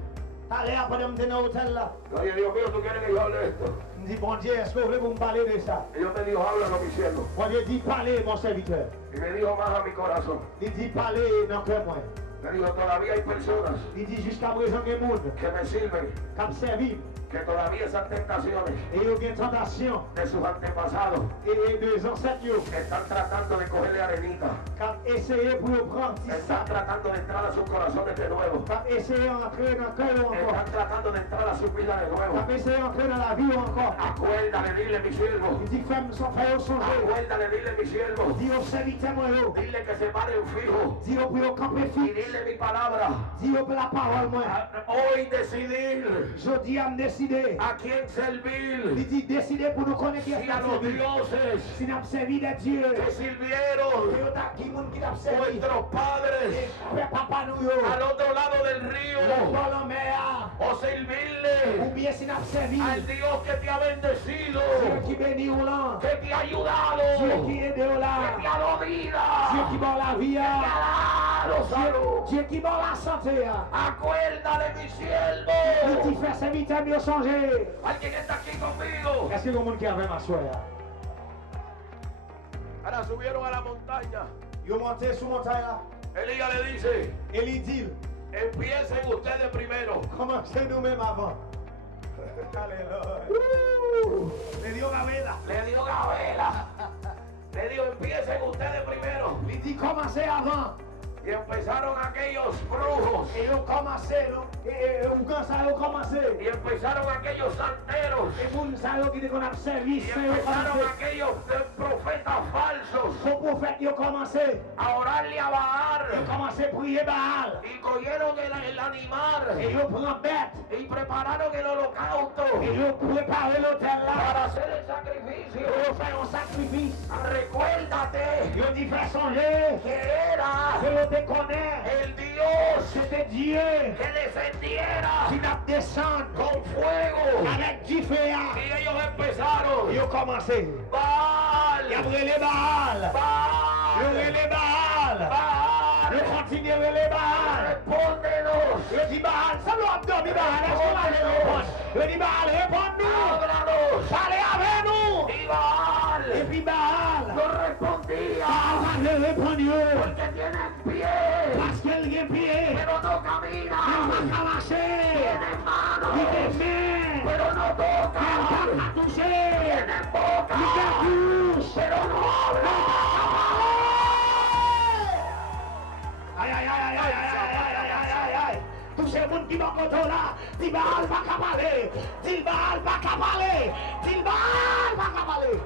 T'as l'air après de me tenir au hôtel là. oye, Dios mío, ¿tú quieres que yo hable de esto? Il me dit, bon Dieu, est-ce que vous voulez vous me parler de ça? Y yo me dijo, háblalo, mi siervo. Bon Dieu dit, parlez mon serviteur. Y me dijo más a mi corazón. Il dit, parlez dans le cœur moi. Me dijo, todavía hay personas Il dit, jusqu'à présent, il y a des gens que me sirven, qui ont servi. que todavía esas tentaciones Et il y a des tentations. de sus antepasados Et des ancêtres están tratando de cogerle arenita, qui ont essayé pour prendre ça. están tratando de entrar a sus corazones de nuevo, Qui ont essayé d'entrer dans le cœur encore. están tratando de entrar a su vida de Qui nuevo. ont essayé d'entrer dans la vie encore. Acuérdale, dile, mi siervo. Il dit, femme, son frère, son jeu. Acuérdale, dile, mi siervo. Dis au serviteur moi. Dile que se pare un fijo. Dis au pour camper Y fixe. dile mi palabra. Dis au pour la parole moi. Hoy decidir Je dis à me décider. a quién servir. Il dit décider pour nous connaître qui est Si a los dioses si nous avons servi de Dieu. que sirvieron Et autant qui monde qui t'a servi. nuestros padres Père papa nous yo. al otro lado del Le río, dans la mer. o Ou servirle bien si nous avons servi. al Dios que te ha bendecido, Dieu qui bénit ou là. que te ha ayudado, Dieu qui aide ou que là. te ha dado vida, Dieu qui bat la vie. que te ha dado salud. Dieu qui bat la santé. Acuérdale, mi Il siervo. dit faire serviteur mieux changer. Alguien está aquí conmigo. Est-ce que le monde qui a vraiment soeur? Ahora subieron a la montaña. Ils ont monté sur montagne là. Elías le dice, Et il dit, empiecen ustedes primero. commencez nous-mêmes avant. Alléluia. Le dio la vela. Le dio Gabela. Le dijo, empiecen ustedes primero. Il dit, commencez avant. Y empezaron aquellos brujos. Et ils ont commencé, Y empezaron aquellos santeros. et moun sa yo qui te qu'on a servi, Y ça yo empezaron commencé. aquellos profetas falsos Son prophètes yo commencé. a orarle a Baal. Ils commencé à prier Baal. Y cogieron el animal. Et ils prennent bête. Y prepararon el holocausto Et ils préparent l'hôtel là. para hacer el sacrificio. Ils font un sacrifice. Recuérdate Ils dit faire songer. que era Que l'on te connaît. el Dios C'était Dieu que descendiera qui n'a descendu con fuego. avec du feu. Y ellos empezaron. Ils ont commencé. Baal, Ils ont brûlé Baal. Ils ont Baal, brûlé Baal. Baal, Ils ont continué à brûler Baal. respóndenos, Ils ont dit Baal, ça doit abdominer Baal. Est-ce qu'on va les répondre? Ils ont dit Baal, réponds-nous. háblanos. Parlez avec nous. Y Baal Et puis Baal, no respondía Baal va le répondre. porque tienen pie, Parce qu'elle est pied. pero no Elle camina. va pas marcher. Tienen manos, Il est main. pero no Elle toca. va pas toucher. Tienen boca, Il est bouche. pero no habla. Aïe, aïe, aïe, aïe, aïe, aïe, aïe, aïe, aïe, aïe, aïe. Tous ces gens qui vont côté là, dis Baal va qu'à parler. Dis Baal va qu'à parler. Dis Baal va qu'à parler.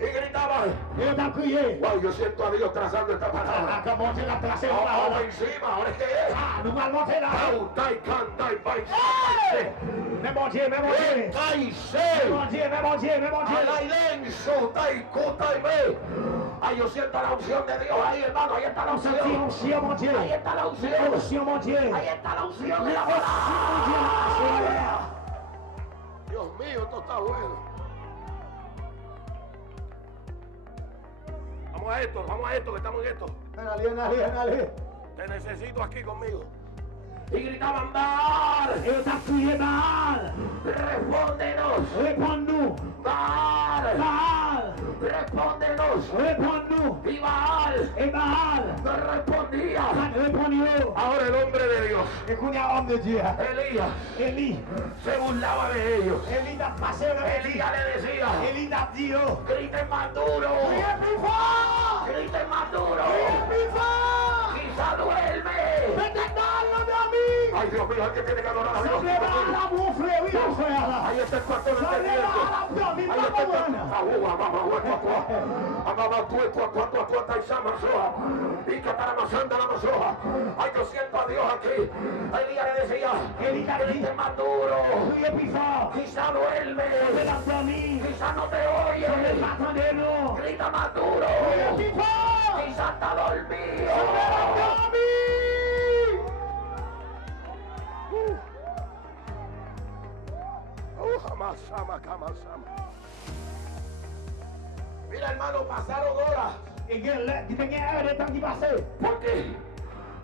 Y gritaban. Et on a crié. Wow, yo siento a Dios trazando esta Ah, palabra. comment tu l'as tracé la Vamos parole. encima, ahora es que es. Ah, nous allons monter là. Pautai, cantai, Hey! Mais mon Dieu, mais mon Dieu. paise. Mais mon Dieu, mais mon Dieu, mais mon Dieu. Alailenso, taikutai, ve. Ay, yo siento la unción de Dios ahí, hermano. Ahí está la On sentit unción. onction, mon Dieu. Ahí está la unción. Onction, mon Dieu. Ahí está la unción de la Onction, mon Dieu. palabra. Dios mío, esto está bueno. Vamos a esto, que estamos en esto. Allez. Te necesito aquí conmigo. Y gritaban, Baal, Et on a crié Baal. respóndenos. Réponds-nous. Baal, Baal. respóndenos. Réponds-nous. Y Baal Et Baal. no respondía. Réponds-nous. Ahora el hombre de Dios, Et qu'on y a homme de Dieu. Elías, Élie. se burlaba de ellos. Élie n'a passé le Elías le decía, Élie n'a dit, oh. griten más duro, Priez plus fort. griten más duro. Priez plus fort. Quizá duerme. Peut-être Baal l'a dormi. Ay, Dios mío, alguien tiene que adorar a Dios. Semblez Baal a mon frère, oui, mon frère là. Ahí está el pastor Semblez entendiendo. Baal a dormi, Ahí está el pas pastor. Ay, yo siento a Dios aquí. Elías le decía, griten más duro. Priez plus fort. Quizá duerme. Semblez la dormi. Quizá no te Semblez oye. pas attendez-nous. Grita más duro. Priez plus fort. Quizá está dormido. Semblez la dormi. Mira, hermano, pasaron horas. Et il y a un temps qui passait. Porque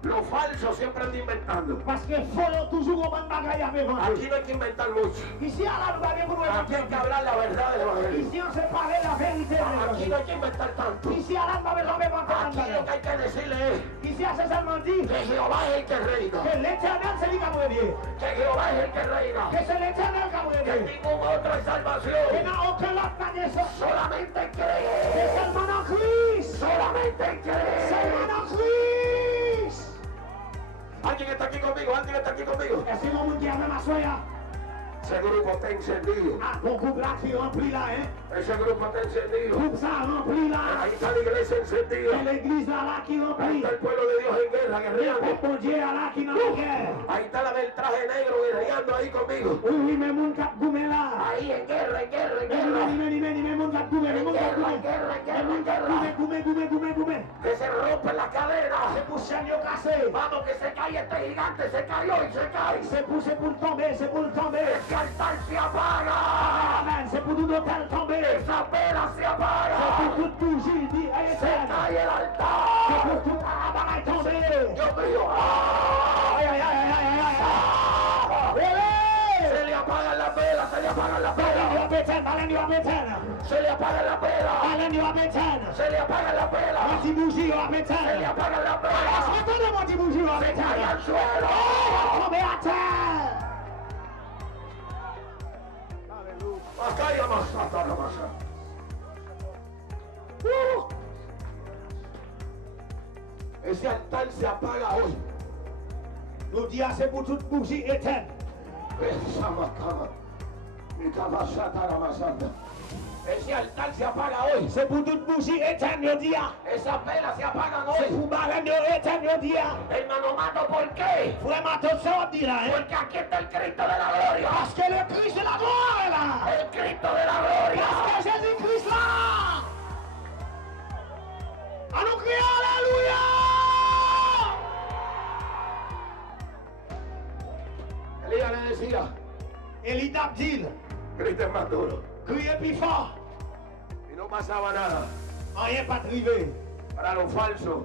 los falsos siempre andan inventando. Parce que faut toujours un bon bagaille avec vous. Aquí no hay que inventar mucho. Ici, à la loi, vous Aquí hay que hablar la verdad del evangelio. Ici, on se parle la vérité. Aquí no hay que inventar tanto. Ici, à la loi, vous avez Aquí lo que hay que decirle es Ici, à seulement dit que Jehová es el que reina. que l'éternel, c'est lui qui a brûlé. Que Jehová es el que reina. Que c'est l'éternel qui a Que brûlé. ningún otro es Que salvación. n'a aucun autre manière. Solamente C'est cree. seulement en Christ. Solamente cree. Seulement en Christ. ¿Alguien está aquí conmigo? ¿Alguien está aquí conmigo? Est-ce que le monde qui a même assoya? Ese grupo está encendido. Ah, mon groupe là qui remplit là, hein? Ese grupo está encendido. Groupe ça remplit là. Ahí está la iglesia Et encendida. l'église là qui Ahí remplit. está el pueblo de Dios en guerra, Le guerreando. peuple de Dieu là qui n'a pas guerre. Ahí está la del traje negro guerreando ahí conmigo. Oui, oui, mais mon cap goumé là. Ahí en guerra, en guerra, en Mais guerra. mon cap goumé, En guerra, en guerra, en guerra, en guerra. goumé. Que se rompen las cadenas. C'est pour chaîne cassé. Vamos, que se cae este gigante, se cayó y se cae. C'est pour le tomber, c'est pour le tomber. Ese altar se apaga. Amen, c'est pour tout l'hôtel tomber. Esa vela se C'est apaga. pour toute bougie dit à Se éteindre. cae el C'est altar. pour tout appareil tomber. Dios mío. ¡Ah! Aïe, aïe, aïe, aïe, aïe, aïe. Relais. Se le apagan las velas, se le apagan las Alain, velas. va pétane, Alain, va pétane. Se le apagan las velas. Alain, va pétane. Se le apagan las velas. Mon petit bougie, va Se le pétane. apagan las Ah, velas. attendez, mon petit bougie, va Se cae pétane. al suelo. Tomber à terre. Acá y amasata la masa. ese altar se apaga hoy. Nous disons c'est pour toute bougie éteinte. Ese altar se apaga hoy. C'est pour toute bougie éteinte, nous disons. Esas velas se apagan C'est hoy. pour barrer éteinte, nous disons. Hermano Mato, ¿por qué? Vraiment, tout ça, on dit là, hein. Porque aquí está el Cristo de la gloria. Parce que le Christ de la gloire est là. El Cristo de la gloria. Parce que Jésus-Christ là. À nous crier Alléluia. Elías le decía, Élie t'a dit, Cristo es más duro. criez plus fort. Y no pasaba nada. Rien pas trivé. Para los falsos,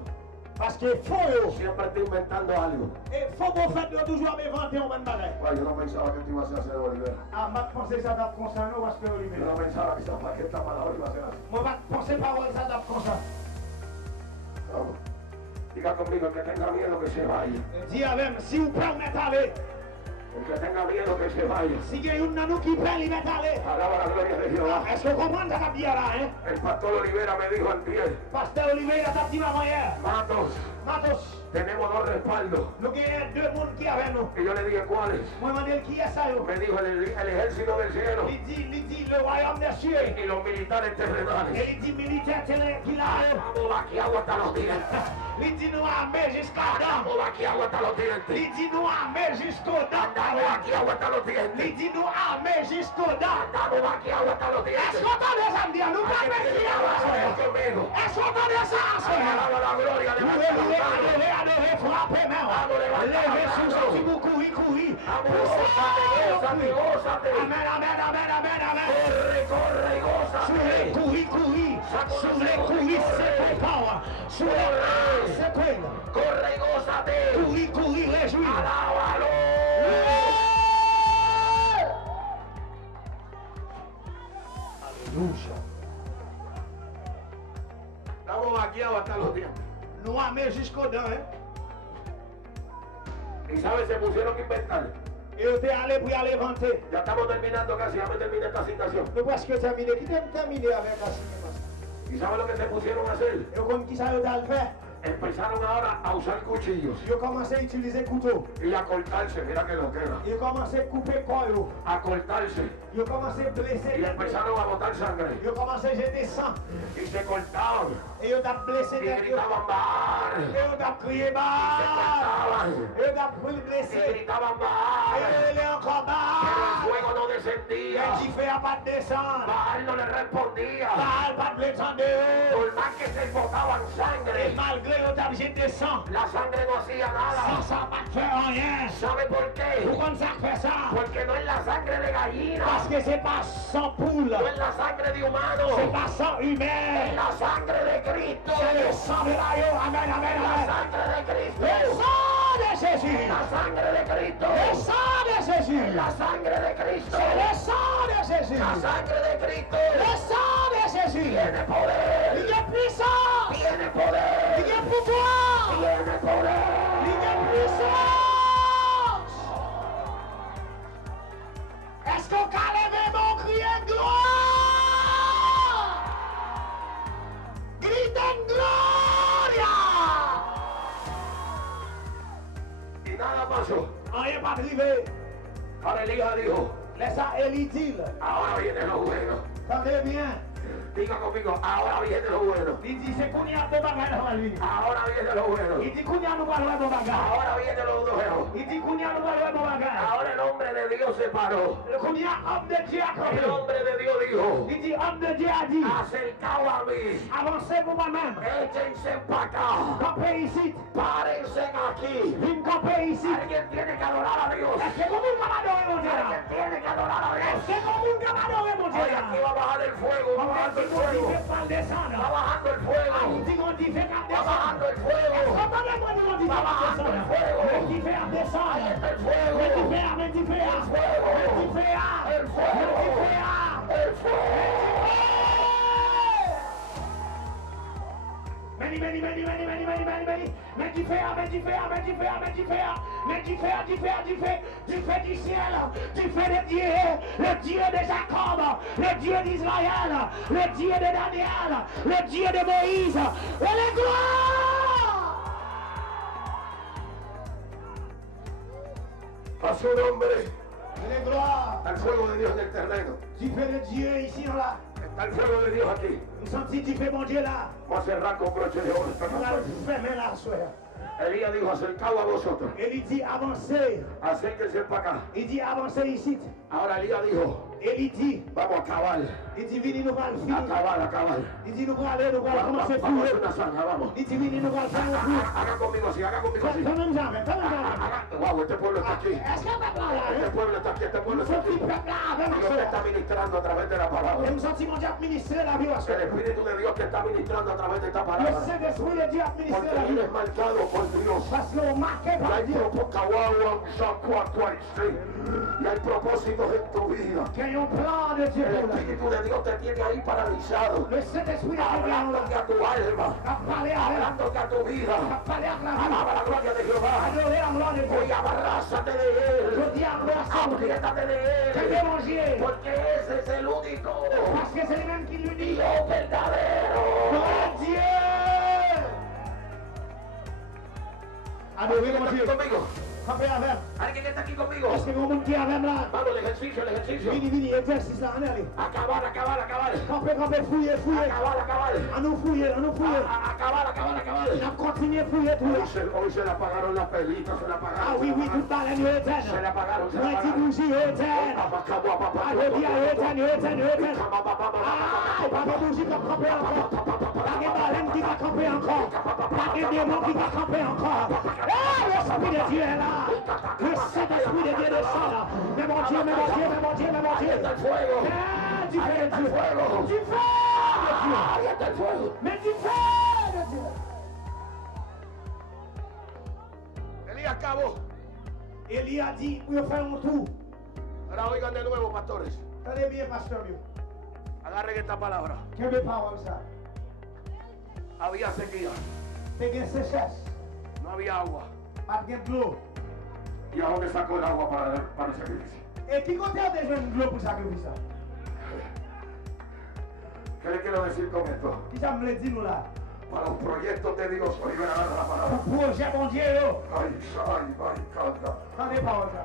Parce que faux, siempre está inventando algo. et faux prophète doit toujours inventer un bon bagage. Ay, yo no pensaba que esto iba a ser así de Olivera. Ah, moi, je pensais que ça t'a concerné, parce que Yo Olivier. no pensaba que esta palabra iba a ser así. Moi, je pensais pas que ça t'a concerné. Vamos. Diga conmigo, el que tenga miedo que se vaya. Dis avec, si vous permettez d'aller, El que tenga miedo que se vaya. si il y a une nanou qui peut aller, aller. Alaba la gloria de Jehová. Est-ce que vous comprenez ça dit là, hein? El pastor Olivera me dijo antier, Pasteur Olivier, il t'a dit avant hier. Matos, Matos, tenemos dos respaldos. nous avons deux mondes qui avec nous. Y yo le dije, ¿cuáles? Moi, je me dis, qui est ça, yo? Me dijo el ejército del cielo Il dit, le royaume des cieux. y los militares terrenales. Et il dit, militaire, qui là, yo? Estamos vaqueados hasta los dientes. Il dit, nous armés jusqu'à dents. Estamos vaqueados hasta los dientes. Il dit, nous armés jusqu'aux dents. Estamos vaqueados hasta los dientes. Il dit, nous armés jusqu'aux dents. Estamos vaqueados hasta los Est-ce dientes. qu'on entendait ça me dire? Nous pas Alguien tiene que merci, alabar conmigo. est-ce qu'on entendait ça, Alaba la gloria de Adorez, frappez, main. Levez sous ce petit bout, courir. Gózate, gózate. Amen, amen, amen, amen, amen. Corre, corre y Sur les gózate. courir. Sur les courir, c'est quoi power. Sur les c'est quoi? Corre y gózate. Courir, réjouir. Alábalo. Alléluia. Estamos vaqueados hasta los dientes. Nous armés jusqu'aux dents, hein. Y sabes, se pusieron que inventar. Et on est allé pour aller vanter. Ya estamos terminando casi, ya me terminé esta citación. Nous presque terminé. Qui t'aime terminer avec la cinéma? ¿Y sabes lo que se pusieron a hacer? Et comme qui ça, yo t'as le fait? Empezaron ahora a usar cuchillos Yo commencé à utiliser couteau. y a cortarse, mira que lo queda. Yo commencé à couper corps. A cortarse Yo commencé à blesser. y empezaron a botar sangre Yo commencé à jeter sang. y se cortaban Et yo t'as blessé. y gritaban bar, Et yo t'as crié se bas. cortaban Et yo t'as y blessé. gritaban Et bar, il est encore pero el bas. fuego no descendía, Et tu fais à pas descendre. Baal no le respondía, Baal pas de descendre. por más que se botaban Et sangre, malgré yo t'as jeté sang. la sangre no hacía Ça, nada. ça pas fait rien. ¿Sabe por qué? Pourquoi ça fait ça? Porque no es la sangre de gallina, Parce que c'est pas sang poule. no es la sangre de humano, C'est pas sang es humain. la sangre de Cristo. C'est le sang de l'agneau. Amen, amen, La amen. sangre de Le Cristo. sang de Jésus. La sangre de Cristo. Le sang de Jésus. La sangre de Cristo. C'est le sang de Jésus. La sangre de Cristo. Le sang de Jésus. Tiene poder. Il y a puissance. Tiene poder. Il y a pouvoir. Tiene poder. Il y a puissance. Est-ce qu'on peut lever mon cri de gloire? Griten gloria. Y nada pasó. Rien pas arrivé. Ahora Elías dijo, Laisse Élie dire. ahora viene lo bueno. Tendez bien. Diga conmigo, ahora viene lo bueno. Il dit c'est qu'on y a deux bagages dans la vie. Ahora viene lo bueno. Il dit qu'on y a nous parlons de bagages. Ahora viene lo bueno. Il dit qu'on y a nous parlons de bagages. Ahora el hombre de Dios se paró. Qu'on y a homme de Dieu à El côté. hombre de Dios dijo, Il dit homme de Dieu a dit. acercaos a mí. Avancez pour moi-même. Échense para acá. Campez ici. Párense aquí. Vine camper ici. Alguien tiene que adorar a Dios. Est-ce que comme un camarade mon Dieu? Alguien tiene que adorar a Est-ce Dios. que comme un camarade mon Dieu? Oye, aquí va a bajar el fuego. Va bajando el fuego. Pas descendre. Va bajando el Il fuego. dit qu'on dit fait qu'à Va descendre. bajando el fuego. Entendez-moi dire on dit fait qu'à descendre. Mais qui fait à descendre. El Mais fuego. qui fait à, mais qui fait à. Mais qui fait à. El fuego. Mais qui fait à. El fuego. Many. Mais tu fais, du ciel, tu fais le Dieu de Jacob, le Dieu d'Israël, le Dieu de Daniel, le Dieu de Moïse, et les gloires. A su nombre. Il est gloire. Está el fuego de Dios en el terreno. Du feu de Dieu ici en là. Está el fuego de Dios aquí. Nous sentons du feu, mon Dieu, là. Vamos a cerrar con broche de oro esta On va campaña. le fermer là, soeur. Elías dijo, acercaos a vosotros. Et il dit, avancez. Acérquense para acá. Il dit, avancez ici. Ahora Elías dijo, Et il dit, vamos a acabar. il dit, venez nous allons finir. Acabar. Il dit, nous allons aller, nous allons commencer à Vamos a hacer fouiller. una zanja, vamos. Il dit, venez nous allons faire un coup. Haga conmigo así, haga conmigo así. Fais même jamais, fais même jamais. Wow, este pueblo está aquí. Est-ce que papa là, Este pueblo está aquí, este pueblo está nous aquí. sommes peuple là avec Dios te ma está soeur. ministrando a través de la palabra. Et nous sentons Dieu administrer la vie à El soeur. Espíritu de Dios te está ministrando a través de esta Le palabra. Saint-Esprit de Dieu administrer Porque la vie. eres marcado por Dios. Parce qu'on est marqué Y par hay Dieu. y hay propósitos en tu vida. Qu'il y a un plan de Dieu El pour la vie. Espíritu de Dios te tiene ahí paralizado. Le Saint-Esprit de Dieu Hablándote a tu alma. a parlé avec la Hablándote a tu vida. a parlé avec la vie. Alaba la gloria de Jehová. Adorer la gloire de Dieu. Hoy abrázate de Je Él. dis embrasse-toi. Apriétate de Que Él. Dieu manger. Porque ese es el único Parce que c'est lui-même qui nous dit. Dios verdadero. Gloire à Dieu. Adorer mon ¿Alguien Dieu. está aquí conmigo? Campez avec. ¿Alguien está aquí conmigo? Est-ce que vous montez avec là? Vamos, el ejercicio, el ejercicio. Vini, exercice là, allez. Acabar. Campez, fouillez. Acabar. À nous fouiller. Acabar. On a continué à fouiller tout là. Hoy se le apagaron las pelitas, se le apagaron. Ah oui, tout par la nuit Se le éteinte. apagaron, se le Moi, dis apagaron. bougie éteinte. Ah, je dis à éteinte. Ah, pas de bougie qui va camper encore. Pas de baleine qui va camper encore. Pas de démon qui va camper encore. Ah, l'Esprit de Dieu est là. Le Saint-Esprit de Dieu descend là. Mais mon Dieu. Ahí está el fuego. Ah, du feu Ahí de está el Dieu. fuego. Du feu de Dieu. Ahí está el fuego. Mais du feu de Dieu. Elías acabó. Élie a dit, pour faire un tour. Ahora oigan de nuevo, pastores. Tenez bien, pasteur. Agarren esta palabra. Quelle est parole ça? Había sequía, T'es une sécheresse. no había agua. Pas de l'eau. ¿Y a dónde sacó el agua para el sacrificio? Et qui compte de jouer de l'eau pour sacrifier ça? ¿Qué le quiero decir con esto? Qui ça me le dit nous là? Para los proyectos de Dios, oigan la palabra. Projet mon Dieu, yo. Ay, canta. Tenez parole ça.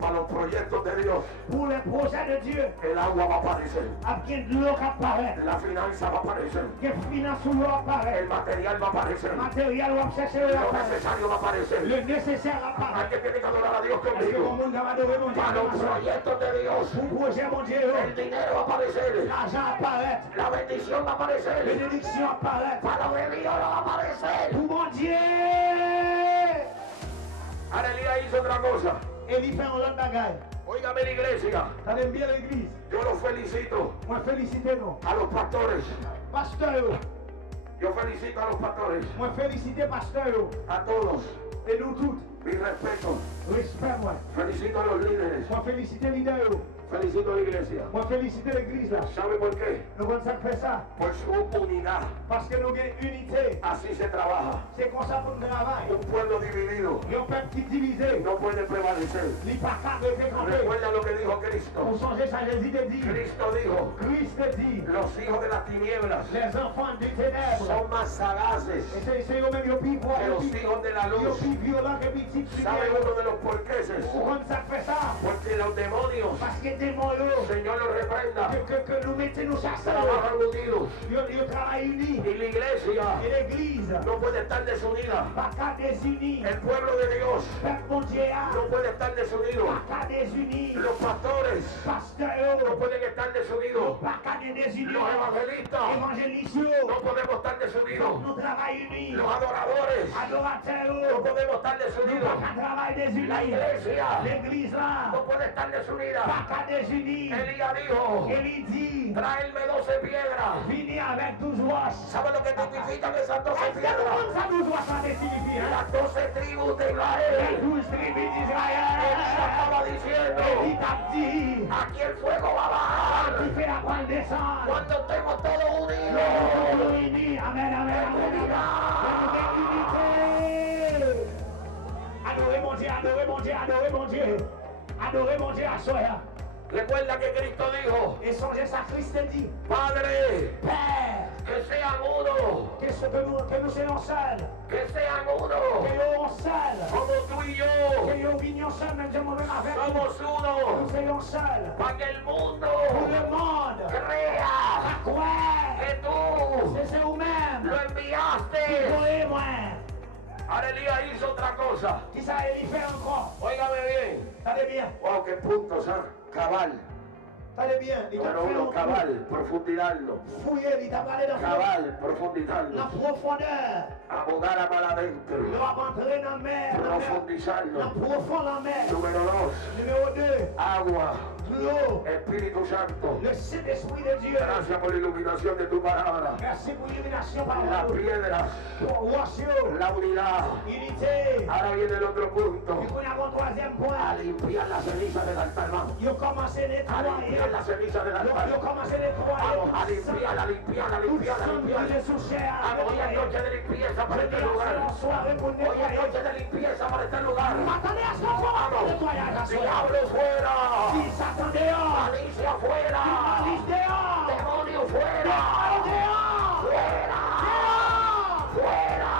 Para los proyectos de Dios, Pour les projets de Dieu, el agua va a aparecer, avec de l'eau qui apparaît. la finanza va a aparecer, Que finance l'eau apparaît. el material va a aparecer, Matériel ou chercher l'eau lo apparaît. necesario va a aparecer. Le nécessaire apparaît. Alguien tiene que adorar a Dios Est-ce que mon conmigo. monde va adorer mon Dieu? Para los proyectos de Dios, Pour projet mon Dieu, yo. el dinero va a aparecer, L'argent apparaît. la bendición va a aparecer, Bénédiction apparaît. para lo de Dios no va a aparecer. Pour mon Dieu. Ahora Elías hizo otra cosa. Élie fait un autre bagaille. Óigame la iglesia, T'aimes bien l'église? yo los felicito Moi, félicitez-nous. a los pastores. Pasteur, Yo felicito a los pastores, moi, félicitez pasteur. a todos. Et nous toutes. Mi respeto. Respect, moi. Felicito a los líderes. Moi, félicitez leader. Felicito a la iglesia. Moi, félicitez l'église là. ¿Sabe por qué? Nous voulons ça fait ça. Por su unidad. Parce que nous avons une unité. Así se trabaja. C'est comme ça pour le travail. Un pueblo dividido Et on peut qui diviser. no puede prevalecer. Les pas de faire camper. Recuerda lo que dijo Cristo. Pour changer ça, Jésus te dit. Cristo dijo, Christ te dit. los hijos de las tinieblas Les enfants des ténèbres. son más sagaces Et c'est eux-mêmes, ils ont plus fort. que los hijos de la Ils ont luz. plus violent que petit. ¿Sabe uno de los porqueses? Pourquoi ça fait ça? Porque los demonios, Parce que des mots Señor los reprenda, que nous mettons nos chasseurs. trabajan unidos. Ils travaillent unis. Y la iglesia Et l'église, no puede estar desunida. pas qu'à désunis. El pueblo de Dios Peuple mon Dieu, no puede estar desunido. pas qu'à désunis. Los pastores Pasteur, no pueden estar desunidos. pas qu'à désunis. Los evangelistas Évangélistes, no podemos estar desunidos. nous travaillons unis. Los adoradores no Adorateurs, podemos estar desunidos. pas qu'à travailler désunis. La iglesia L'église là, no puede estar desunida. pas qu'à désunis. Elías dijo, Élie dit, tráeme 12 piedras. venez avec 12 roches. ¿Sabe lo que significan esas 12 Est-ce que le piedras? monde ça nous doit ça signifie? Las 12 tribus de Les Israel. 12 tribus Elías d'Israël. estaba diciendo, Il t'a dit, aquí el fuego va a bajar. tu fais la pointe descendre. Cuando estemos todos Nous unidos. sommes unis. Amen, amen, amen. Unité. Adorez mon Dieu, adorez mon Dieu, adorez mon Dieu. Adorez mon Dieu à soi. Recuerda que Cristo dijo, Et songez ça, Christ a dit, Padre, Père, que sean uno, que nous soyons seuls. que sean uno, Que nous soyons seuls. como tú y yo. Que nous finissons seul, même Dieu même avec nous. Somos uno. Nous soyons seuls. Para que el mundo Pour le monde. crea À quoi? que tú C'est vous-même. lo enviaste. Voyez moi. Ahora Elías hizo otra cosa. Qui ça Élie fait encore? Óigame bien. Tenez bien. Wow, qué puntos, ¿ah? Cabal. Tenez bien. Il t'a Pero fait uno, un cabal, profundizarlo. fouiller, il t'a parlé de Cabal, profundizarlo. la profondeur. Abogar a mal Il adentro. va rentrer dans la mer. La Profundizarlo. profonde la mer. Número 2. Numéro 2. Agua. De l'eau. Espíritu Santo. Le Saint-Esprit de Dieu. Gracias por la iluminación de tu palabra. Merci pour l'illumination par Las la piedras. pour washer. La unidad. Unité. Ahora viene el otro punto. Et puis avant troisième A point. limpiar la ceniza del altar. Vamos. Il a commencé à A nettoyer. limpiar la ceniza del Il a altar. commencé à nettoyer. Vamos a limpiar, a limpiar, a Tout limpiar, a sang limpiar. de sous chair. Vamos, hoy es noche de limpieza para este lugar. Soirée pour Hoy es nettoyer. noche de limpieza para este lugar. Attendez à ce qu'on voit le nettoyage à soi. Diablo fuera. Si Satan dehors. Malicia fuera. Malice dehors. Demonio fuera. Démon dehors. Fuera. Dehors. Fuera.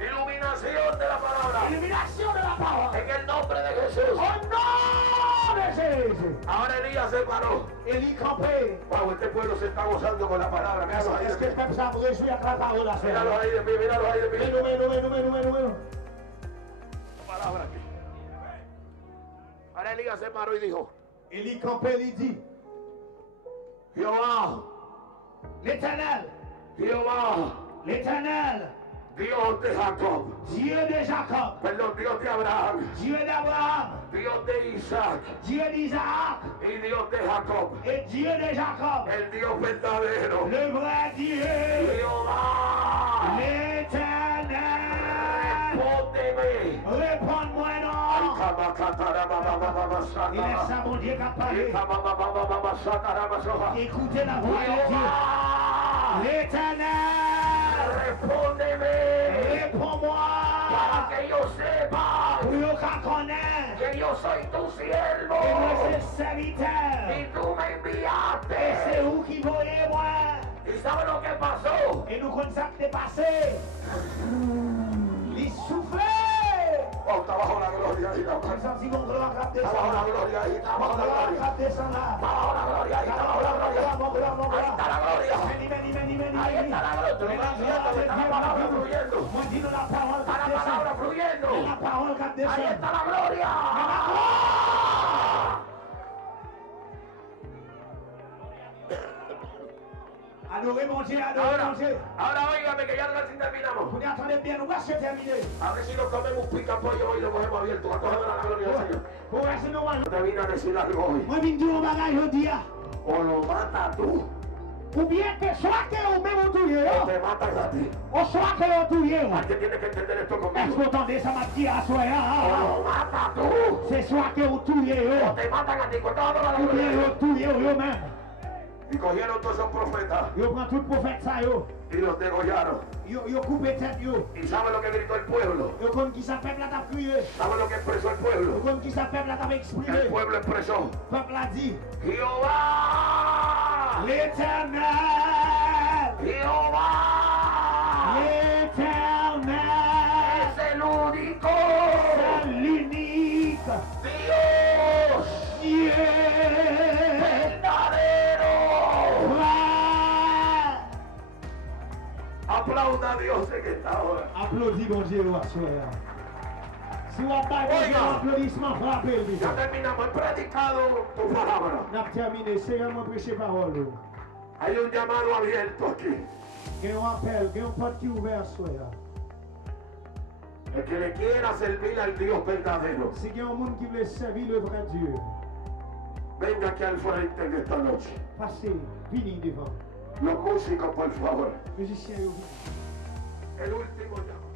Iluminación de la palabra. Illumination de la parole. En el nombre de Jesús. Au nom de Jésus. Ahora Elías se paró. Élie campé. Wow, este pueblo se está gozando con la palabra. Míralo ahí Est-ce que de le pie. peuple s'en réjouit à la parole à Míralo ahí de pie. Míralo ahí de pie. Nous. Palabra aquí. Ahora Elías se paró y dijo: Élie campé, il dit, Jehová, l'Éternel, Jehová, l'Éternel, Dios de Jacob, Dieu de Jacob, perdón, Dios de Abraham, Dieu d'Abraham, Dios de Isaac Dieu d'Isaac y Dios de Jacob, et Dieu de Jacob, el Dios verdadero, le vrai Dieu, Jehová, l'Éternel, respóndeme. réponds-moi Ay, non. cabacatara, Il est ça, mon Dieu, qui a parlé. Écoutez la voix de Dieu. Jehová, L'Éternel, respóndeme réponds-moi. para que yo sepa Pour qu'on connaisse. que yo soy tu siervo Et moi, c'est serviteur. y tú me Et enviaste. c'est où qui voyait moi. ¿Y sabes lo que pasó? Et nous connaissons ce qui est passé. Il soufflait. Oh, está bajo la gloria ahí, Nous sentis mon gloire qui está bajo la descend. gloria ahí, está Mon bajo la gloire gloria. qui descend là. Está bajo la gloria ahí, está bajo la gloria. Mon gloire, mon Ahí está gloire. la gloria. Ahí está la gloria. Tú no estás viendo que está la palabra fluyendo. Moi, dis nous la parole Está la qui descend. palabra fluyendo. La parole qui Ahí descend. está la gloria. Adorez mon Dieu, adorez mon Dieu. Ahora óigame que ya casi terminamos. Vous attendez bien, nous va se terminer. A ver si nos comemos un pica pollo hoy y lo cogemos abierto. Acogemos la gloria del Señor. Pour rester nous, moi, Te vine a decir algo hoy. je viens dire un bagage aujourd'hui. O lo matas tú Ou bien que soit que ou même au touye, o te matas a ti. ou soit que au touye. Alguien tiene que entender esto Est-ce que conmigo. vous entendez ça m'a dit à soi? O lo matas tú C'est soit que au touye, o te matan a ti. Con toda la ou gloria de bien Dios. au touye eux même. Y cogieron todos esos profetas Yo prends tout prophète ça yo. y los degollaron. Yo coupé tête yo. ¿Y sabe lo que gritó el pueblo? Yo comme qui ça peuple t'a crié. ¿Sabe lo que expresó el Yo pueblo? comme qui ça peuple t'a exprimé. El pueblo expresó: Peuple a dit Jehová, l'Éternel, Jehová l'Éternel, es el único c'est l'unique Dios Dieu. verdadero. Vrai. Aplauda a Dios en esta hora. Applaudis mon Dieu à soir. Si vous avez un applaudissement, frappez-le. Ya terminamos. He predicado tu palabra. On a terminé. Seigneur, moi prêcher parole. Hay un llamado abierto aquí. Il y a un appel, il y a un porte qui est ouvert à soir. El que le quiera servir al Dios verdadero, Si il y a un monde qui veut servir le vrai Dieu, venga aquí al frente en esta noche. passez, venez devant. Los músicos, por favor. Musiciens, El último llamado.